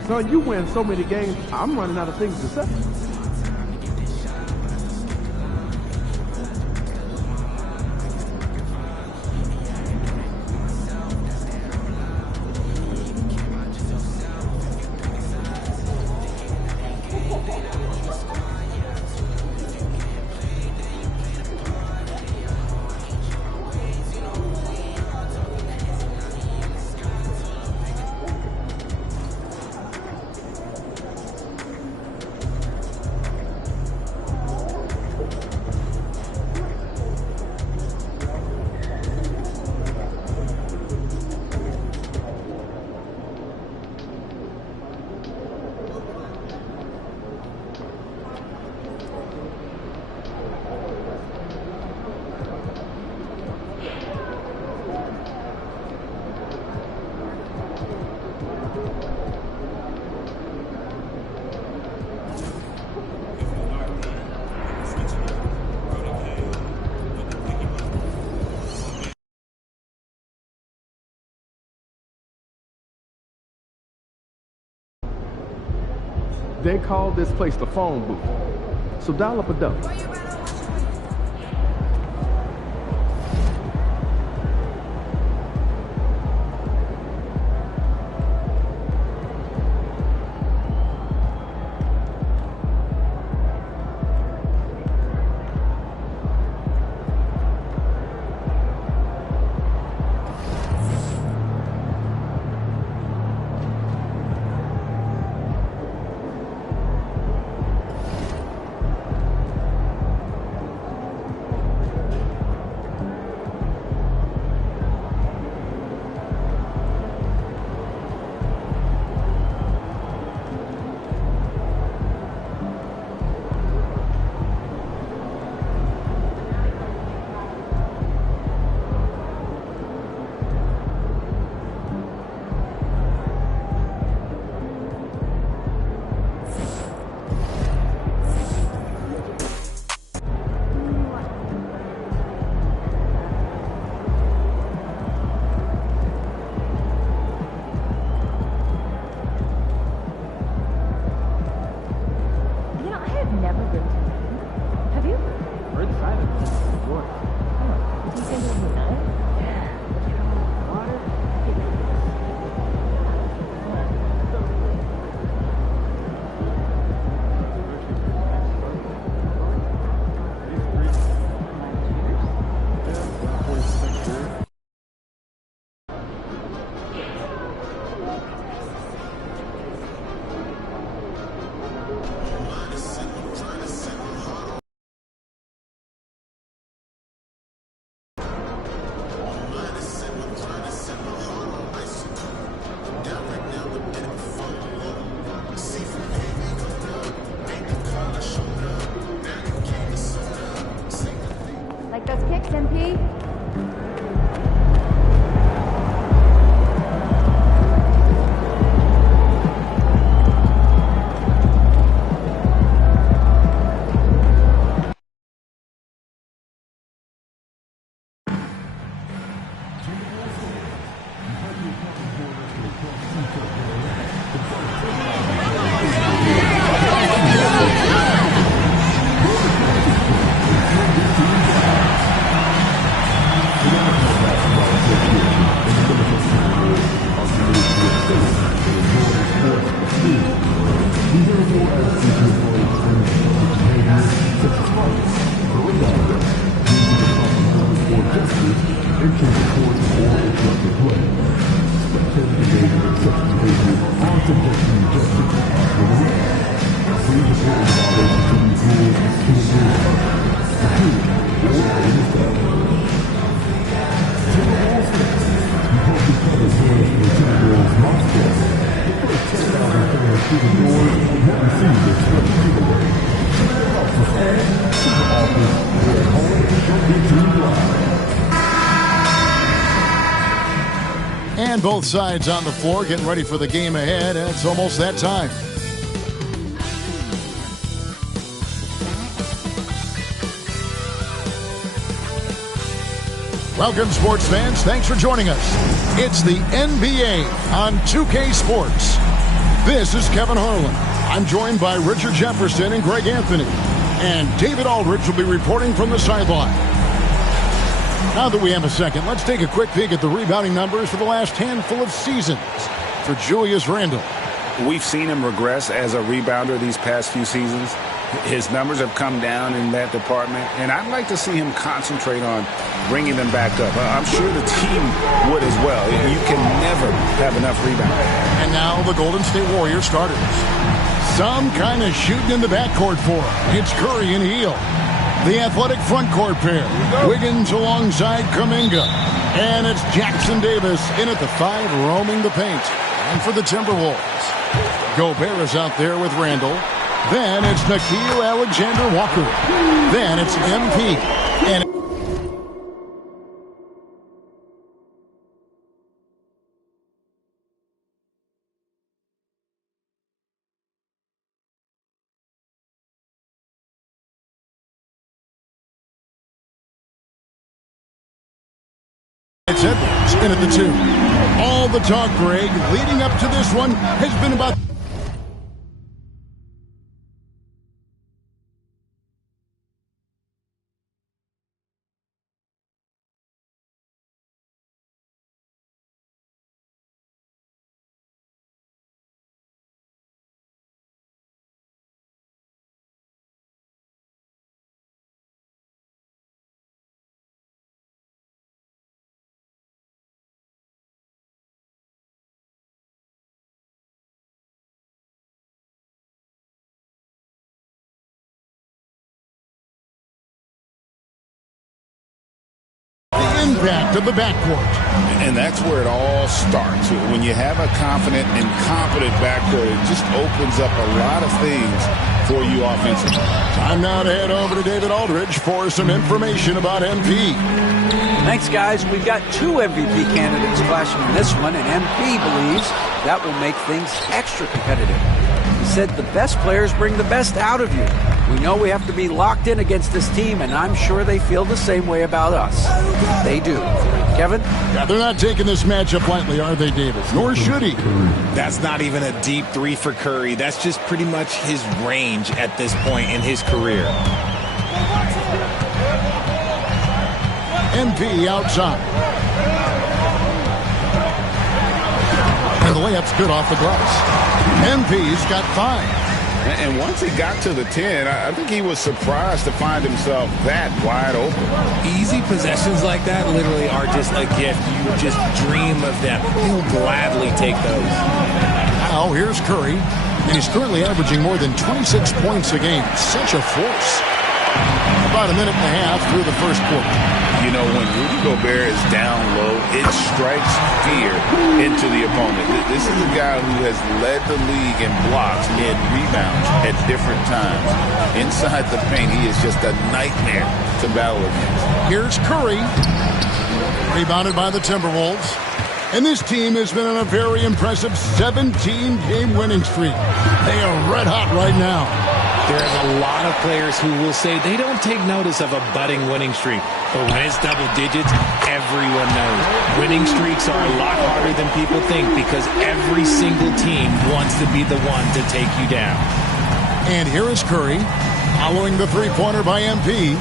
Son, you win so many games, I'm running out of things to say. They call this place the phone booth. So dial up a dope. Like those kicks, MP? And both sides on the floor getting ready for the game ahead. It's almost that time. Welcome, sports fans. Thanks for joining us. It's the NBA on 2K Sports. This is Kevin Harlan. I'm joined by Richard Jefferson and Greg Anthony. And David Aldridge will be reporting from the sideline. Now that we have a second, let's take a quick peek at the rebounding numbers for the last handful of seasons for Julius Randle. We've seen him regress as a rebounder these past few seasons. His numbers have come down in that department, and I'd like to see him concentrate on bringing them back up. I'm sure the team would as well. You can never have enough rebounding. And now the Golden State Warriors starters. Some kind of shooting in the backcourt for him. It's Curry and Hill. The athletic front court pair. Wiggins alongside Kuminga. And it's Jackson Davis in at the 5, roaming the paint. And for the Timberwolves, Gobert is out there with Randle. Then it's Nickeil Alexander-Walker. Then it's MP. And it's Edwards in at the 2. All the talk, Greg, leading up to this one has been about impact of the backcourt. And that's where it all starts. When you have a confident and competent backcourt, it just opens up a lot of things for you offensively. Time now to head over to David Aldridge for some information about MP. Thanks, guys. We've got 2 MVP candidates clashing in this one, and MP believes that will make things extra competitive. He said the best players bring the best out of you. We know we have to be locked in against this team, and I'm sure they feel the same way about us. They do. Kevin? Yeah, they're not taking this matchup lightly, are they, David? Nor should he. That's not even a deep 3 for Curry. That's just pretty much his range at this point in his career. MP outside. And the layup's good off the glass. MP's got 5. And once he got to the 10, I think he was surprised to find himself that wide open. Easy possessions like that literally are just a gift. You just dream of them. He'll gladly take those. Now here's Curry, and he's currently averaging more than 26 points a game. Such a force. About a minute and a half through the first quarter. You know, when Rudy Gobert is down low, it strikes fear into the opponent. This is a guy who has led the league in blocks and rebounds at different times. Inside the paint, he is just a nightmare to battle against. Here's Curry. Rebounded by the Timberwolves. And this team has been on a very impressive 17-game winning streak. They are red hot right now. There's a lot of players who will say they don't take notice of a budding winning streak. But when it's double digits, everyone knows. Winning streaks are a lot harder than people think because every single team wants to be the one to take you down. And here is Curry, following the three-pointer by MP.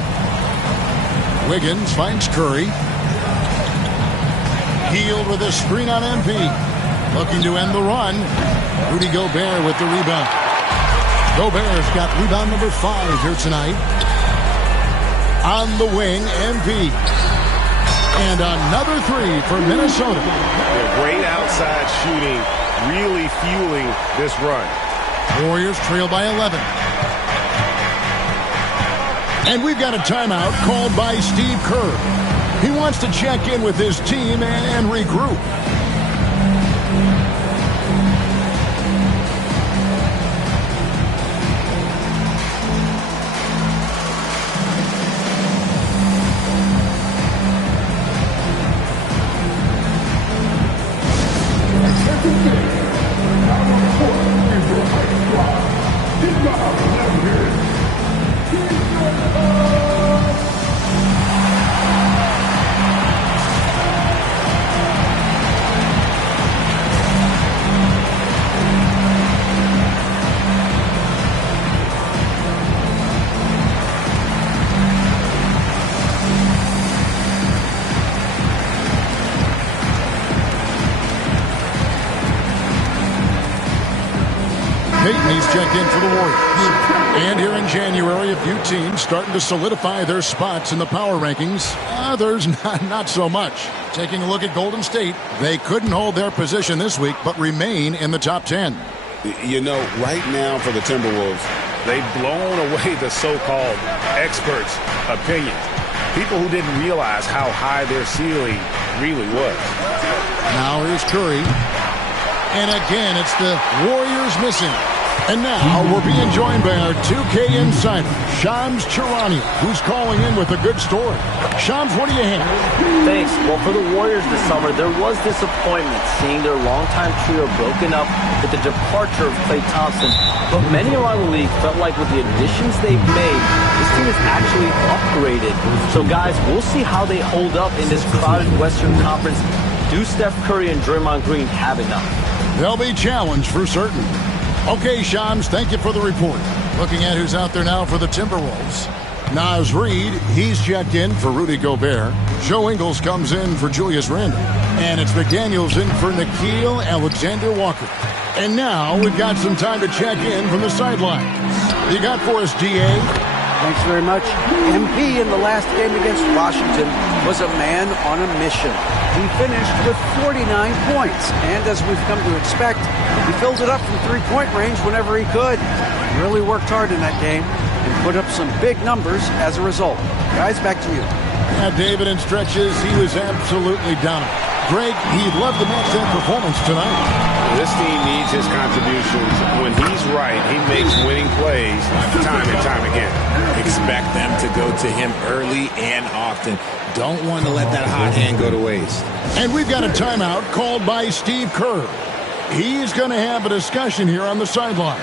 Wiggins finds Curry. Healed with a screen on MP. Looking to end the run. Rudy Gobert with the rebound. Gobert's got rebound number 5 here tonight. On the wing, MP. And another 3 for Minnesota. Great outside shooting, really fueling this run. Warriors trail by 11. And we've got a timeout called by Steve Kerr. He wants to check in with his team and regroup. He's checked in for the Warriors. And here in January, a few teams starting to solidify their spots in the power rankings. Others not so much. Taking a look at Golden State, they couldn't hold their position this week, but remain in the top 10. You know, right now for the Timberwolves, they've blown away the so-called experts' opinions. People who didn't realize how high their ceiling really was. Now here's Curry. And again, it's the Warriors missing. And now we're being joined by our 2K insider, Shams Charania, who's calling in with a good story. Shams, what do you have? Thanks. Well, for the Warriors this summer, there was disappointment seeing their longtime trio broken up with the departure of Klay Thompson. But many around the league felt like with the additions they've made, this team is actually upgraded. So, guys, we'll see how they hold up in this crowded Western Conference. Do Steph Curry and Draymond Green have enough? They'll be challenged for certain. Okay, Shams, thank you for the report. Looking at who's out there now for the Timberwolves. Naz Reid, he's checked in for Rudy Gobert. Joe Ingles comes in for Julius Randle. And it's McDaniels in for Nickeil Alexander-Walker. And now we've got some time to check in from the sidelines. You got for us, DA? Thanks very much. MP in the last game against Washington was a man on a mission. He finished with 49 points, and as we've come to expect, he filled it up from three-point range whenever he could. He really worked hard in that game and put up some big numbers as a result. Guys, back to you. Yeah, David, in stretches, he was absolutely dominant. Greg, he loved to match that performance tonight. This team needs his contributions. When he's right, he makes winning plays time and time again. Expect them to go to him early and often. Don't want to let that hot hand go to waste. And we've got a timeout called by Steve Kerr. He's going to have a discussion here on the sideline.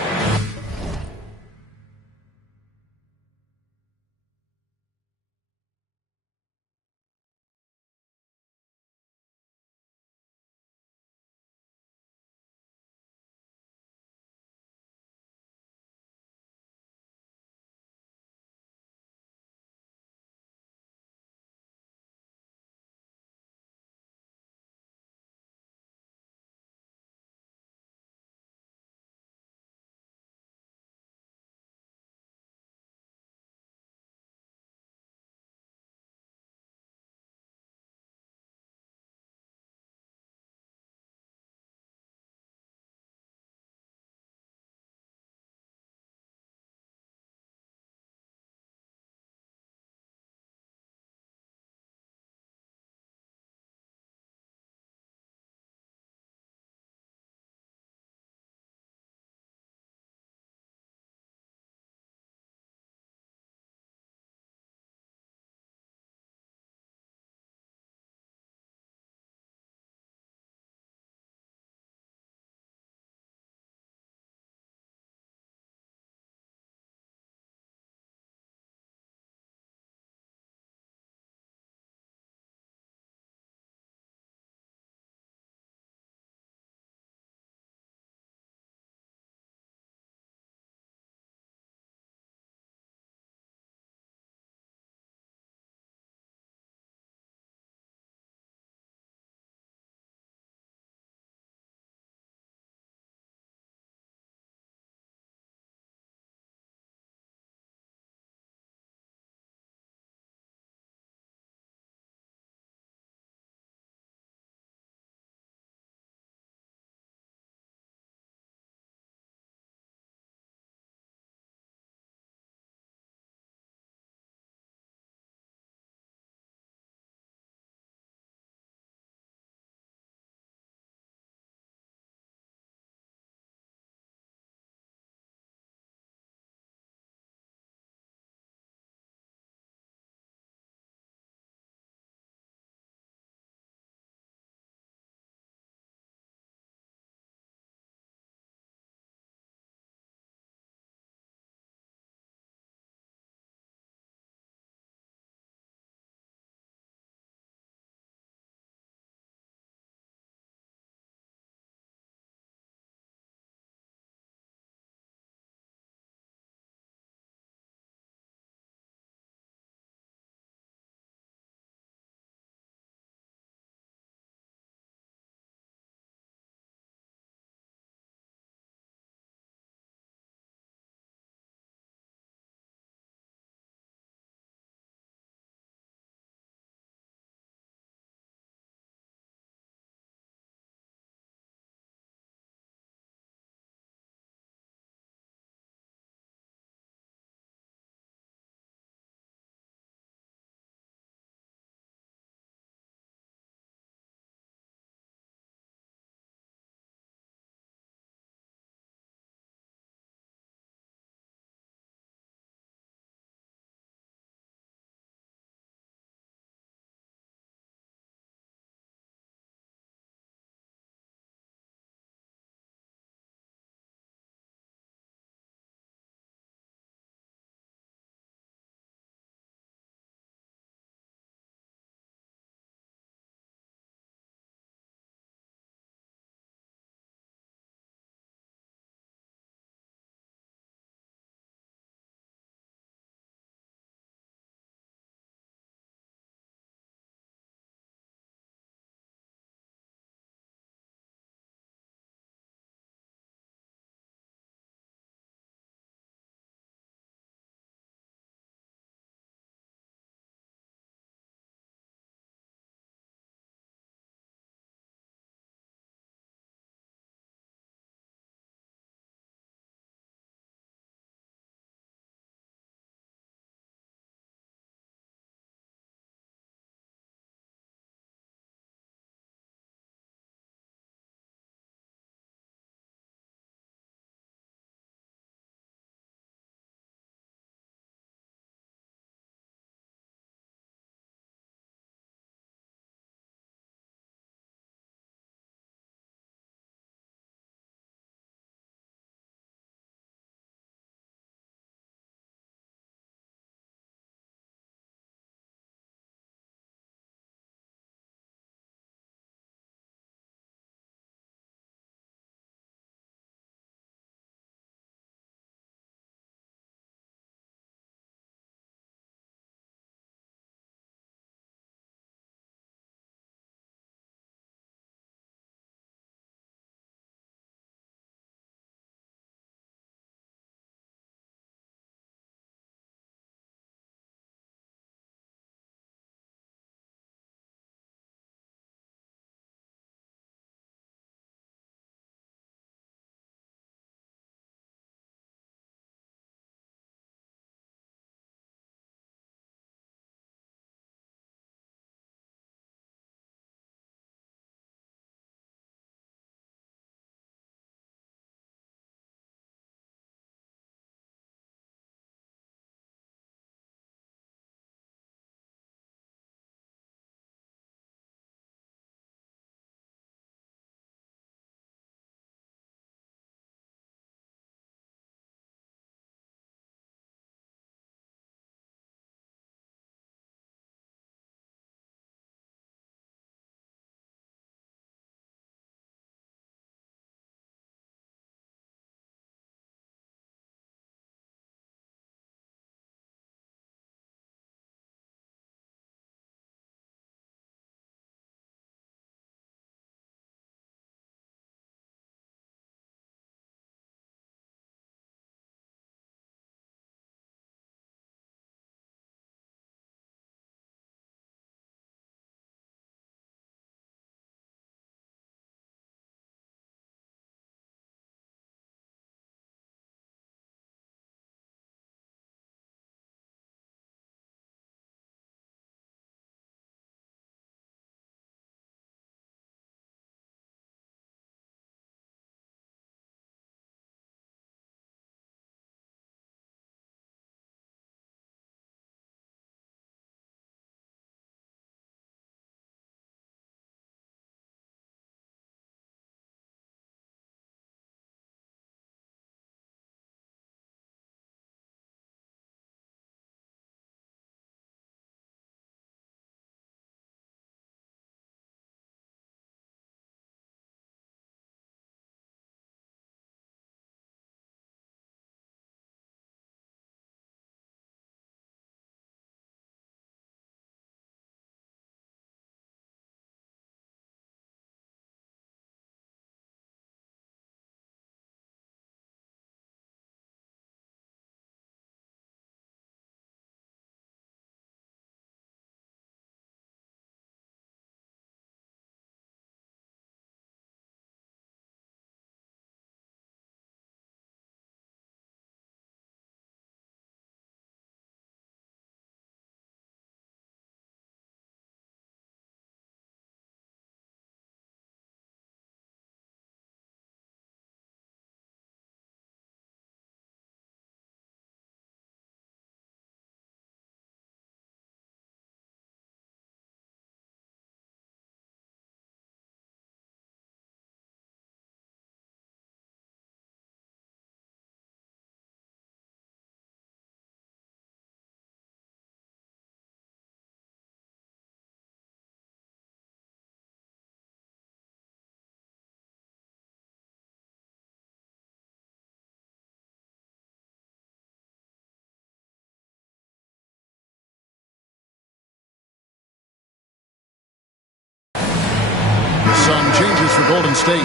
for Golden State.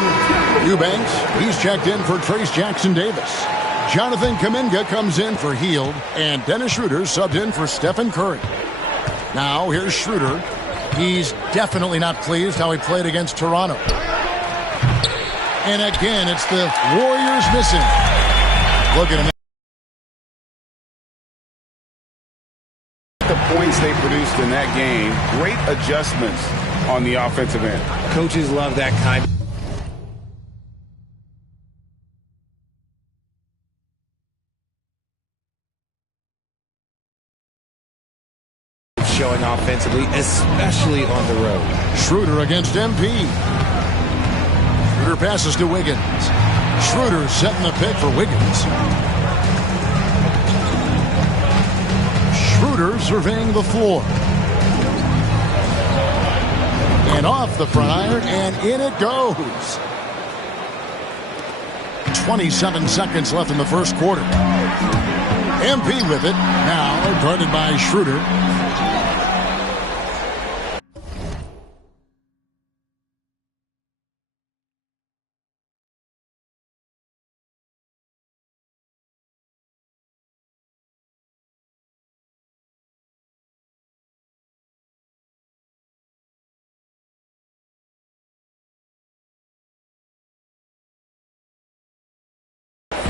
Eubanks, he's checked in for Trace Jackson-Davis. Jonathan Kuminga comes in for Hield, and Dennis Schroeder subbed in for Stephen Curry. Now, here's Schroeder. He's definitely not pleased how he played against Toronto. And again, it's the Warriors missing. Look at him. The points they produced in that game, great adjustments on the offensive end. Coaches love that kind. Showing offensively, especially on the road. Schroeder against MP. Schroeder passes to Wiggins. Schroeder setting the pick for Wiggins. Schroeder surveying the floor. And off the front iron, and in it goes. 27 seconds left in the first quarter. MP with it. Now guarded by Schroeder.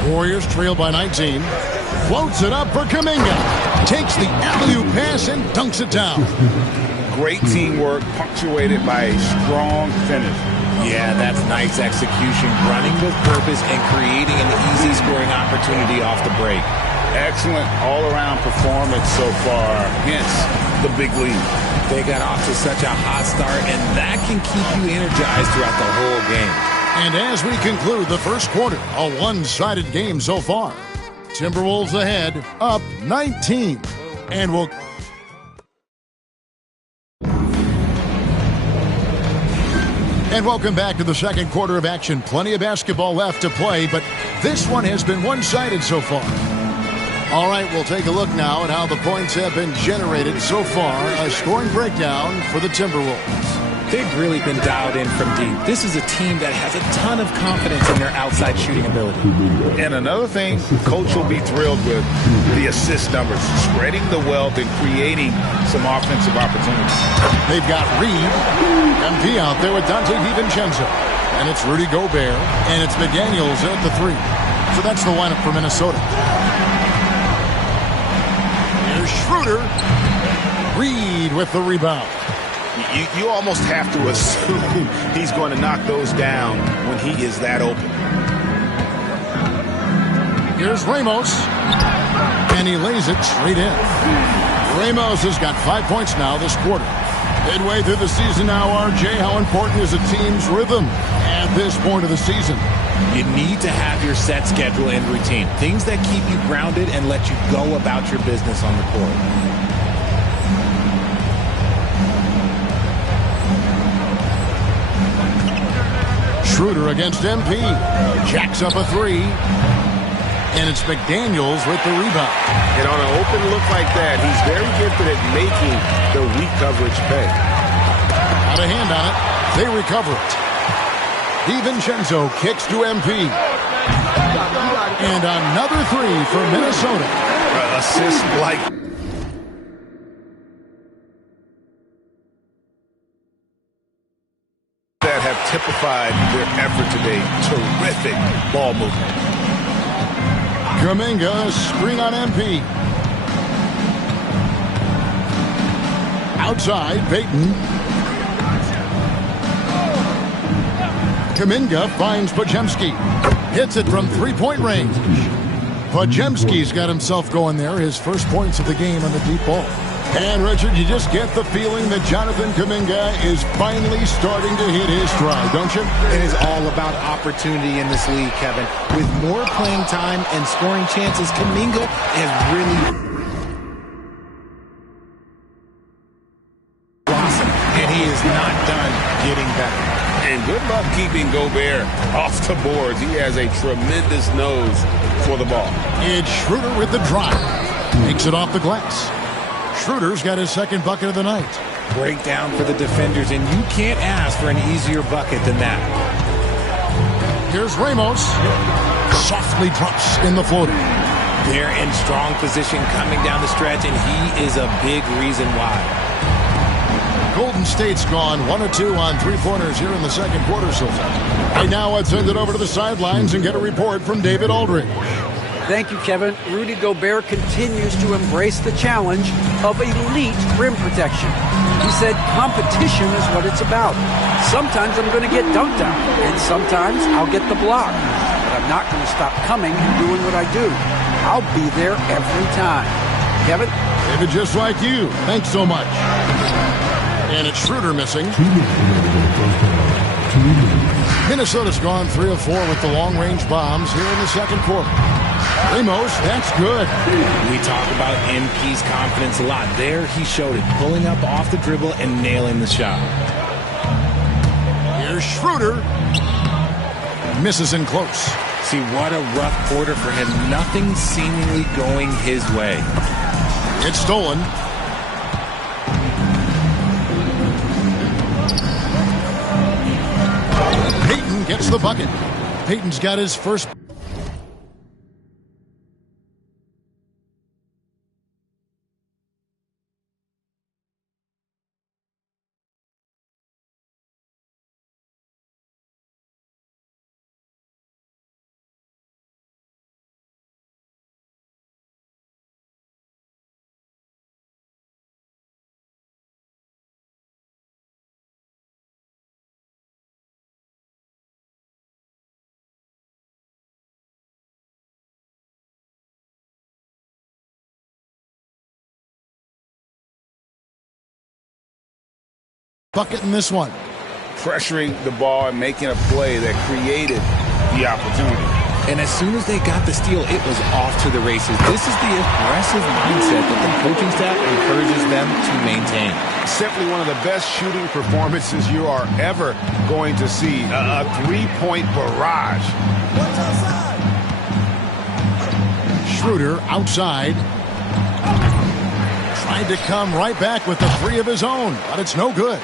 Warriors trail by 19. Floats it up for Kuminga. Takes the alley-oop pass and dunks it down. Great teamwork punctuated by a strong finish. Yeah, that's nice execution, running with purpose and creating an easy scoring opportunity off the break. Excellent all-around performance so far, hence the big lead. They got off to such a hot start, and that can keep you energized throughout the whole game. And as we conclude the first quarter, a one-sided game so far. Timberwolves ahead, up 19. And we'll... And welcome back to the second quarter of action. Plenty of basketball left to play, but this one has been one-sided so far. All right, we'll take a look now at how the points have been generated so far. A scoring breakdown for the Timberwolves. They've really been dialed in from deep. This is a team that has a ton of confidence in their outside shooting ability. And another thing coach will be thrilled with, the assist numbers, spreading the wealth and creating some offensive opportunities. They've got Reed, MP out there with Dante DiVincenzo. And it's Rudy Gobert, and it's McDaniels at the 3. So that's the lineup for Minnesota. Here's Schroeder. Reed with the rebound. You almost have to assume he's going to knock those down when he is that open. Here's Ramos, and he lays it straight in. Ramos has got 5 points now this quarter. Midway through the season now, RJ, how important is a team's rhythm at this point of the season? You need to have your set schedule and routine, things that keep you grounded and let you go about your business on the court. Schroeder against MP. Jacks up a 3. And it's McDaniels with the rebound. And on an open look like that, he's very gifted at making the weak coverage pay. Out of hand on it. They recover it. DiVincenzo kicks to MP. And another 3 for Minnesota. Assist like... that have typified their effort today. Terrific ball movement. Kuminga, screen on MP. Outside, Payton. Kuminga finds Podziemski. Hits it from three-point range. Podziemski's got himself going there. His first points of the game on the deep ball. And, Richard, you just get the feeling that Jonathan Kuminga is finally starting to hit his stride, don't you? It is all about opportunity in this league, Kevin. With more playing time and scoring chances, Kuminga has really blossomed, and he is not done getting better. And good luck keeping Gobert off the boards. He has a tremendous nose for the ball. It's Schroeder with the drive. Takes it off the glass. Schroeder's got his second bucket of the night. breakdown for the defenders, and you can't ask for an easier bucket than that. Here's Ramos. Softly drops in the floater. They're in strong position coming down the stretch, and he is a big reason why. Golden State's gone 1 of 2 on three-pointers here in the second quarter so far. Right now, I'd send it over to the sidelines and get a report from David Aldridge. Thank you, Kevin. Rudy Gobert continues to embrace the challenge of elite rim protection. He said competition is what it's about. Sometimes I'm going to get dunked on, and sometimes I'll get the block. But I'm not going to stop coming and doing what I do. I'll be there every time. Kevin? David, just like you. Thanks so much. And it's Schroeder missing. Minnesota's gone 3 of 4 with the long-range bombs here in the second quarter. Ramos, that's good. We talk about MP's confidence a lot. There he showed it, pulling up off the dribble and nailing the shot. Here's Schroeder. Misses in close. See, what a rough quarter for him. Nothing seemingly going his way. It's stolen. Payton gets the bucket. Payton's got his first. Bucket in this one. Pressuring the ball and making a play that created the opportunity. And as soon as they got the steal, it was off to the races. This is the aggressive mindset that the coaching staff encourages them to maintain. Simply one of the best shooting performances you are ever going to see. A three-point barrage. Schroeder outside. Tried to come right back with the three of his own, but it's no good.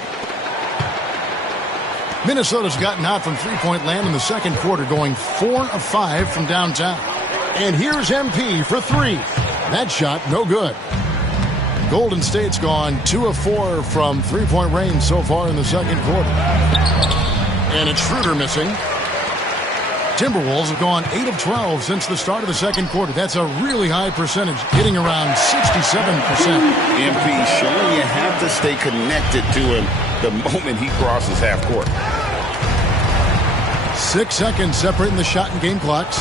Minnesota's gotten out from three-point land in the second quarter, going 4 of 5 from downtown. And here's MP for 3. That shot, no good. Golden State's gone 2 of 4 from three-point range so far in the second quarter. And it's Schroeder missing. Timberwolves have gone 8 of 12 since the start of the second quarter. That's a really high percentage, hitting around 67%. MP showing you have to stay connected to him the moment he crosses half court. 6 seconds separating the shot and game clocks.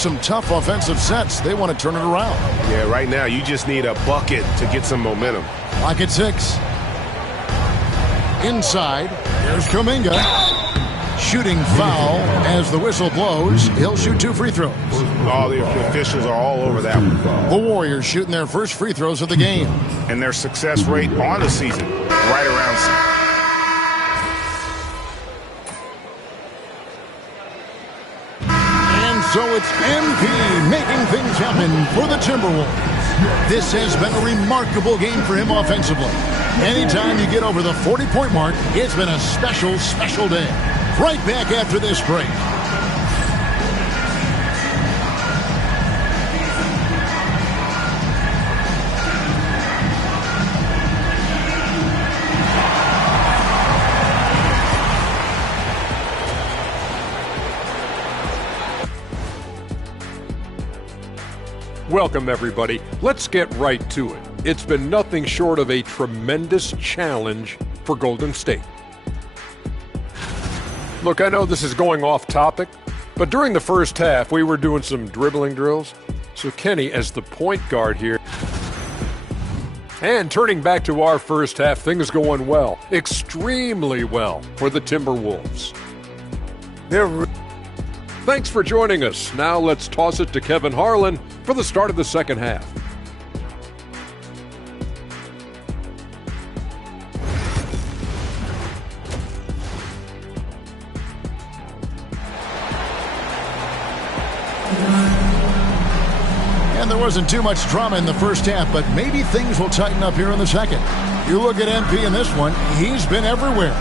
Some tough offensive sets. They want to turn it around. Yeah, right now you just need a bucket to get some momentum. Clock at 6. Inside, here's Kuminga. Shooting foul as the whistle blows. He'll shoot 2 free throws. All the officials are all over that one. The Warriors shooting their first free throws of the game. And their success rate on the season, right around 6. And so it's MP making things happen for the Timberwolves. This has been a remarkable game for him offensively. Anytime you get over the 40-point mark, it's been a special, special day. Right back after this break. Welcome, everybody. Let's get right to it. It's been nothing short of a tremendous challenge for Golden State. Look, I know this is going off topic, but during the first half, we were doing some dribbling drills. So Kenny, as the point guard here, and turning back to our first half, things going well, extremely well for the Timberwolves. Thanks for joining us. Now let's toss it to Kevin Harlan for the start of the second half. And there wasn't too much drama in the first half, but maybe things will tighten up here in the second. You look at MP in this one, he's been everywhere.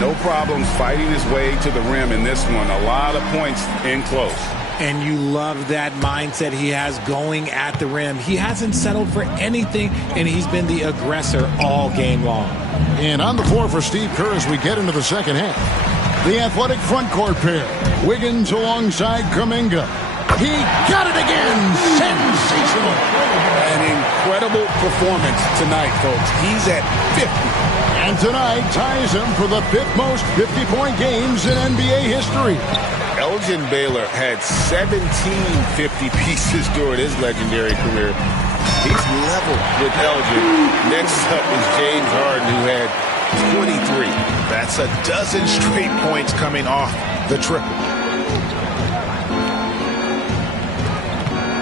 No problems fighting his way to the rim in this one. A lot of points in close. And you love that mindset he has going at the rim. He hasn't settled for anything, and he's been the aggressor all game long. And on the floor for Steve Kerr as we get into the second half. The athletic front court pair. Wiggins alongside Kuminga. He got it again. Sensational. An incredible performance tonight, folks. He's at 50. And tonight ties him for the 5th most 50-point games in NBA history. Elgin Baylor had 17 50 pieces during his legendary career. He's level with Elgin. Next up is James Harden, who had 23. That's a dozen straight points coming off the triple.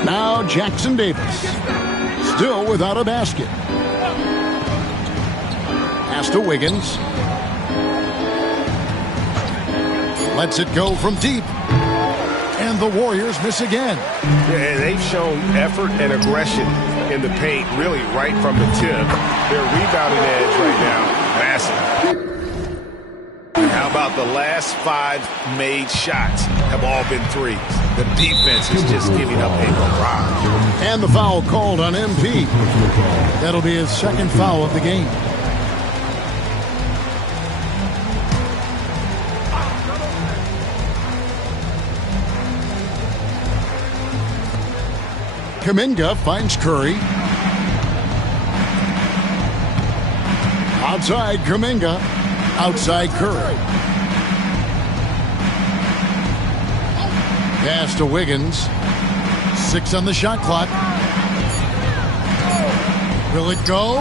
Now Jackson Davis, still without a basket. Pass to Wiggins. Lets it go from deep. And the Warriors miss again. Yeah, they've shown effort and aggression in the paint, really right from the tip. Their rebounding edge right now, massive. And how about the last 5 made shots have all been threes? The defense is just giving up a barrage. And the foul called on MP. That'll be his 2nd foul of the game. Kuminga finds Curry. Outside Kuminga. Outside Curry. Pass to Wiggins. 6 on the shot clock. Will it go?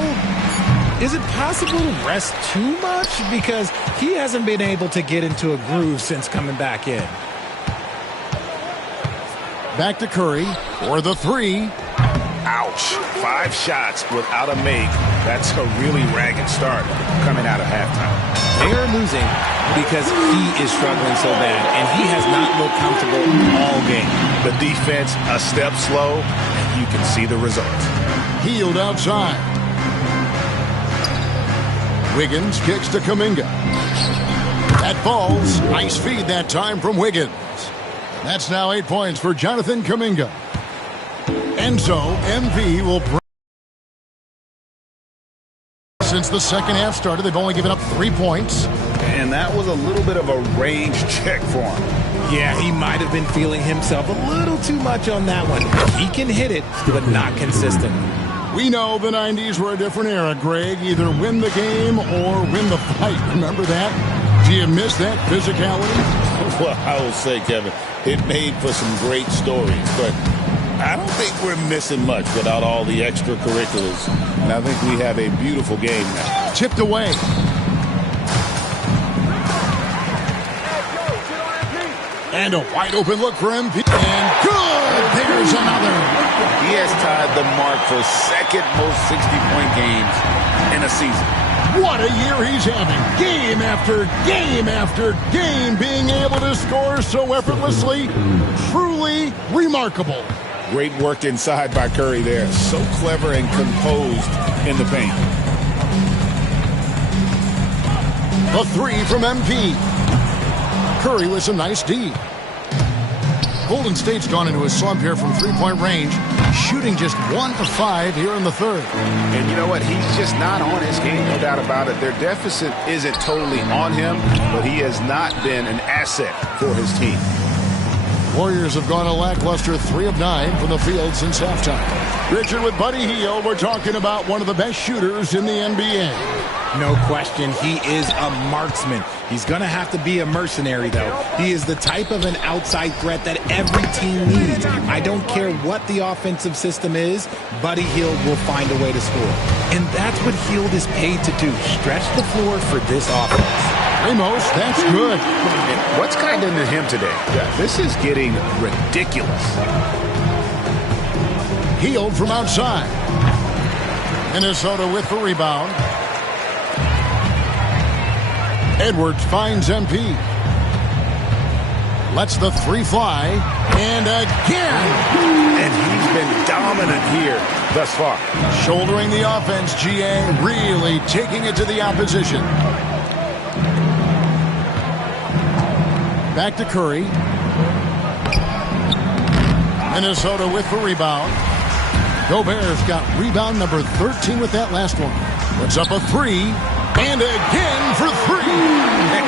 Is it possible to rest too much? Because he hasn't been able to get into a groove since coming back in. Back to Curry for the 3. Ouch. 5 shots without a make. That's a really ragged start coming out of halftime. They are losing because he is struggling so bad, and he has not looked comfortable all game. The defense a step slow, and you can see the result. Healed outside. Wiggins kicks to Kuminga. That falls. Nice feed that time from Wiggins. That's now 8 points for Jonathan Kuminga. And so, MP will bring... Since the second half started, they've only given up 3 points. And that was a little bit of a range check for him. Yeah, he might have been feeling himself a little too much on that one. He can hit it, but not consistently. We know the 90s were a different era, Greg. Either win the game or win the fight. Remember that? Do you miss that physicality? Well, I will say, Kevin, it made for some great stories, but I don't think we're missing much without all the extracurriculars. And I think we have a beautiful game now. Tipped away. And a wide open look for MP. And good! There's another. He has tied the mark for 2nd most 60-point games in a season. What a year he's having. Game after game after game, being able to score so effortlessly. Truly remarkable. Great work inside by Curry there. So clever and composed in the paint. A 3 from MP. Curry with some nice D. Golden State's gone into a slump here from 3-point range, shooting just 1 of 5 here in the 3rd. And you know what? He's just not on his game, no doubt about it. Their deficit isn't totally on him, but he has not been an asset for his team. Warriors have gone a lackluster 3 of 9 from the field since halftime. Richard with Buddy Hield, we're talking about one of the best shooters in the NBA. No question, he is a marksman. He's going to have to be a mercenary, though. He is the type of an outside threat that every team needs. I don't care what the offensive system is, Buddy Hield will find a way to score. And that's what Hield is paid to do, stretch the floor for this offense. Ramos, that's good. And what's kind of into him today? This is getting ridiculous. Hield from outside. Minnesota with the rebound. Edwards finds MP. Lets the three fly. And again. And he's been dominant here thus far. Shouldering the offense, GA, really taking it to the opposition. Back to Curry. Minnesota with the rebound. Gobert's got rebound number 13 with that last one. Puts up a three. And again for three.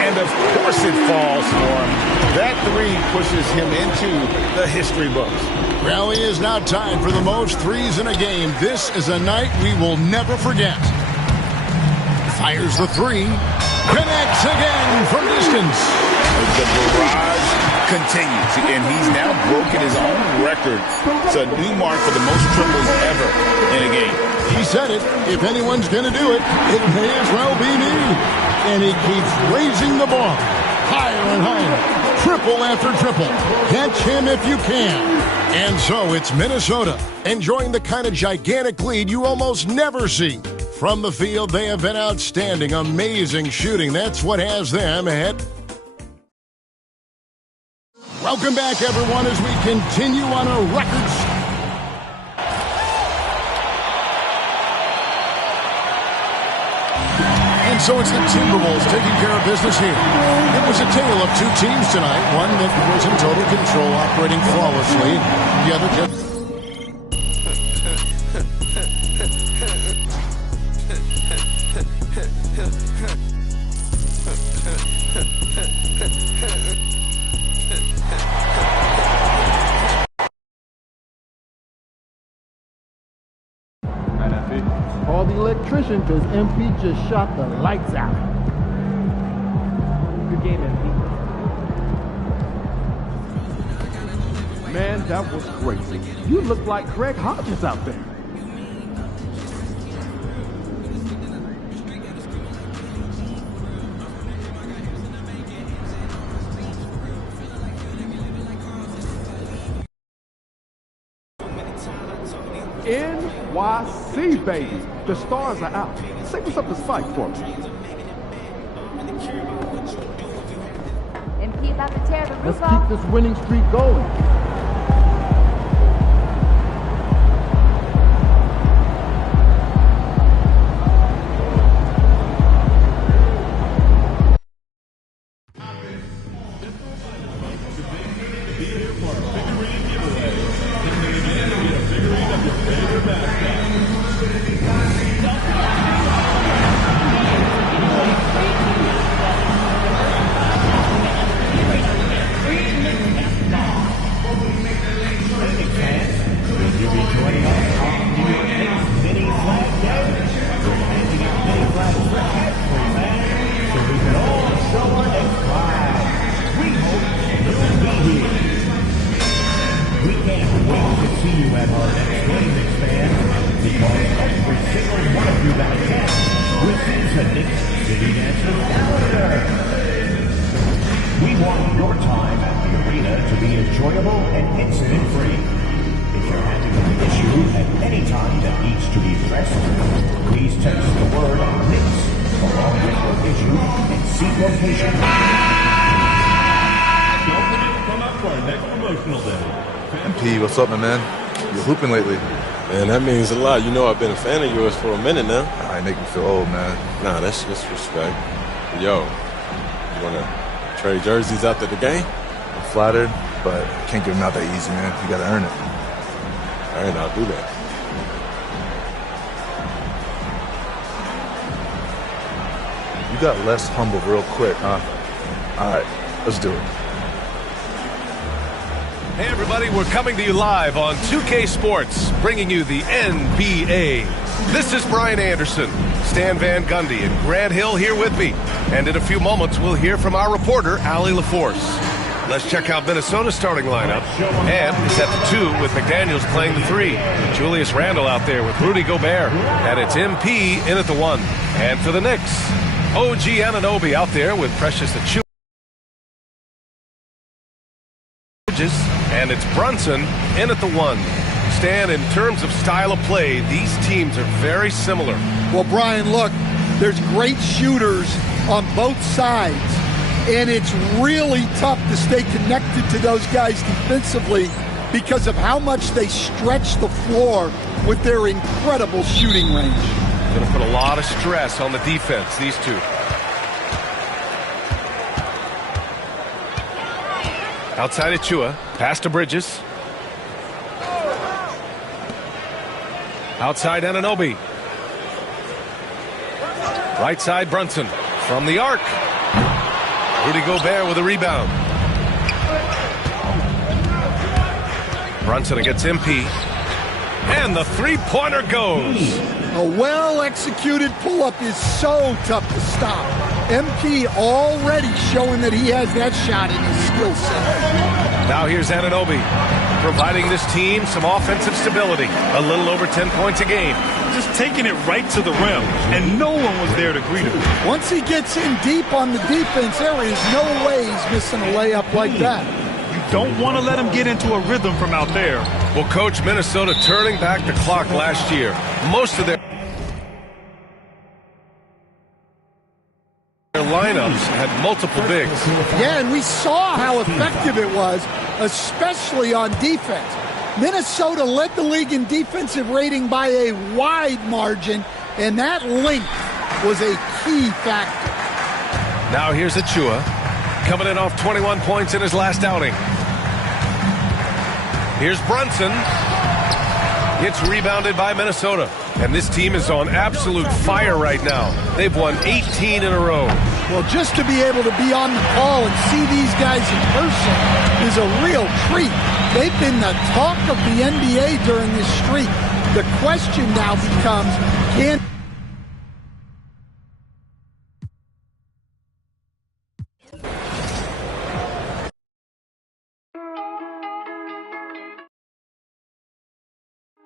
And of course it falls for him. That three pushes him into the history books. Rally is now tied for the most threes in a game. This is a night we will never forget. Fires the three. Connects again from distance. The barrage continues, and he's now broken his own record. It's a new mark for the most triples ever in a game. He said it. If anyone's going to do it, it may as well be me. And he keeps raising the bar. Higher and higher. Triple after triple. Catch him if you can. And so it's Minnesota enjoying the kind of gigantic lead you almost never see. From the field, they have been outstanding. Amazing shooting. That's what has them ahead. Welcome back, everyone, as we continue on a record. And so it's the Timberwolves taking care of business here. It was a tale of two teams tonight. One that was in total control, operating flawlessly. The other just... Call the electrician because MP just shot the lights out. Good game, MP. Man, that was crazy. You look like Craig Hodges out there. NYC, baby. The stars are out. Say what's up to Spike for me. MP about to tear the roof Let's off. keep this winning streak going. MP, what's up, my man? You're hooping lately. Man, that means a lot. You know I've been a fan of yours for a minute now. I make me feel old, man. Nah, that's just respect. Yo, you want to trade jerseys after the game? I'm flattered, but I can't give them out that easy, man. You got to earn it. All right, I'll do that. You got less humble real quick, huh? All right, let's do it. Hey everybody, we're coming to you live on 2K Sports, bringing you the NBA. This is Brian Anderson, Stan Van Gundy, and Grant Hill here with me. And in a few moments, we'll hear from our reporter, Allie LaForce. Let's check out Minnesota's starting lineup. And it's at the 2 with McDaniels playing the 3. Julius Randle out there with Rudy Gobert. And it's MP in at the 1. And for the Knicks, OG Anunoby out there with Precious Achiuwa. And it's Brunson in at the 1. Stan, in terms of style of play, these teams are very similar. Well, Brian, look, there's great shooters on both sides. And it's really tough to stay connected to those guys defensively because of how much they stretch the floor with their incredible shooting range. Going to put a lot of stress on the defense, these two. Outside Achua, pass to Bridges. Outside Anunoby. Right side Brunson from the arc. Rudy Gobert with a rebound. Brunson against MP. And the three-pointer goes. A well-executed pull-up is so tough to stop. MP already showing that he has that shot in his skill set. Now here's Anunoby, providing this team some offensive stability. A little over 10 points a game. Just taking it right to the rim, and no one was there to greet him. Once he gets in deep on the defense, there is no way he's missing a layup like that. You don't want to let him get into a rhythm from out there. Well, Coach, Minnesota turning back the clock last year. Most of their lineups had multiple bigs. Yeah, and we saw how effective it was, especially on defense. Minnesota led the league in defensive rating by a wide margin, and that length was a key factor. Now here's Achua, coming in off 21 points in his last outing. Here's Brunson. It's rebounded by Minnesota. And this team is on absolute fire right now. They've won 18 in a row. Well, just to be able to be on the call and see these guys in person is a real treat. They've been the talk of the NBA during this streak. The question now becomes, can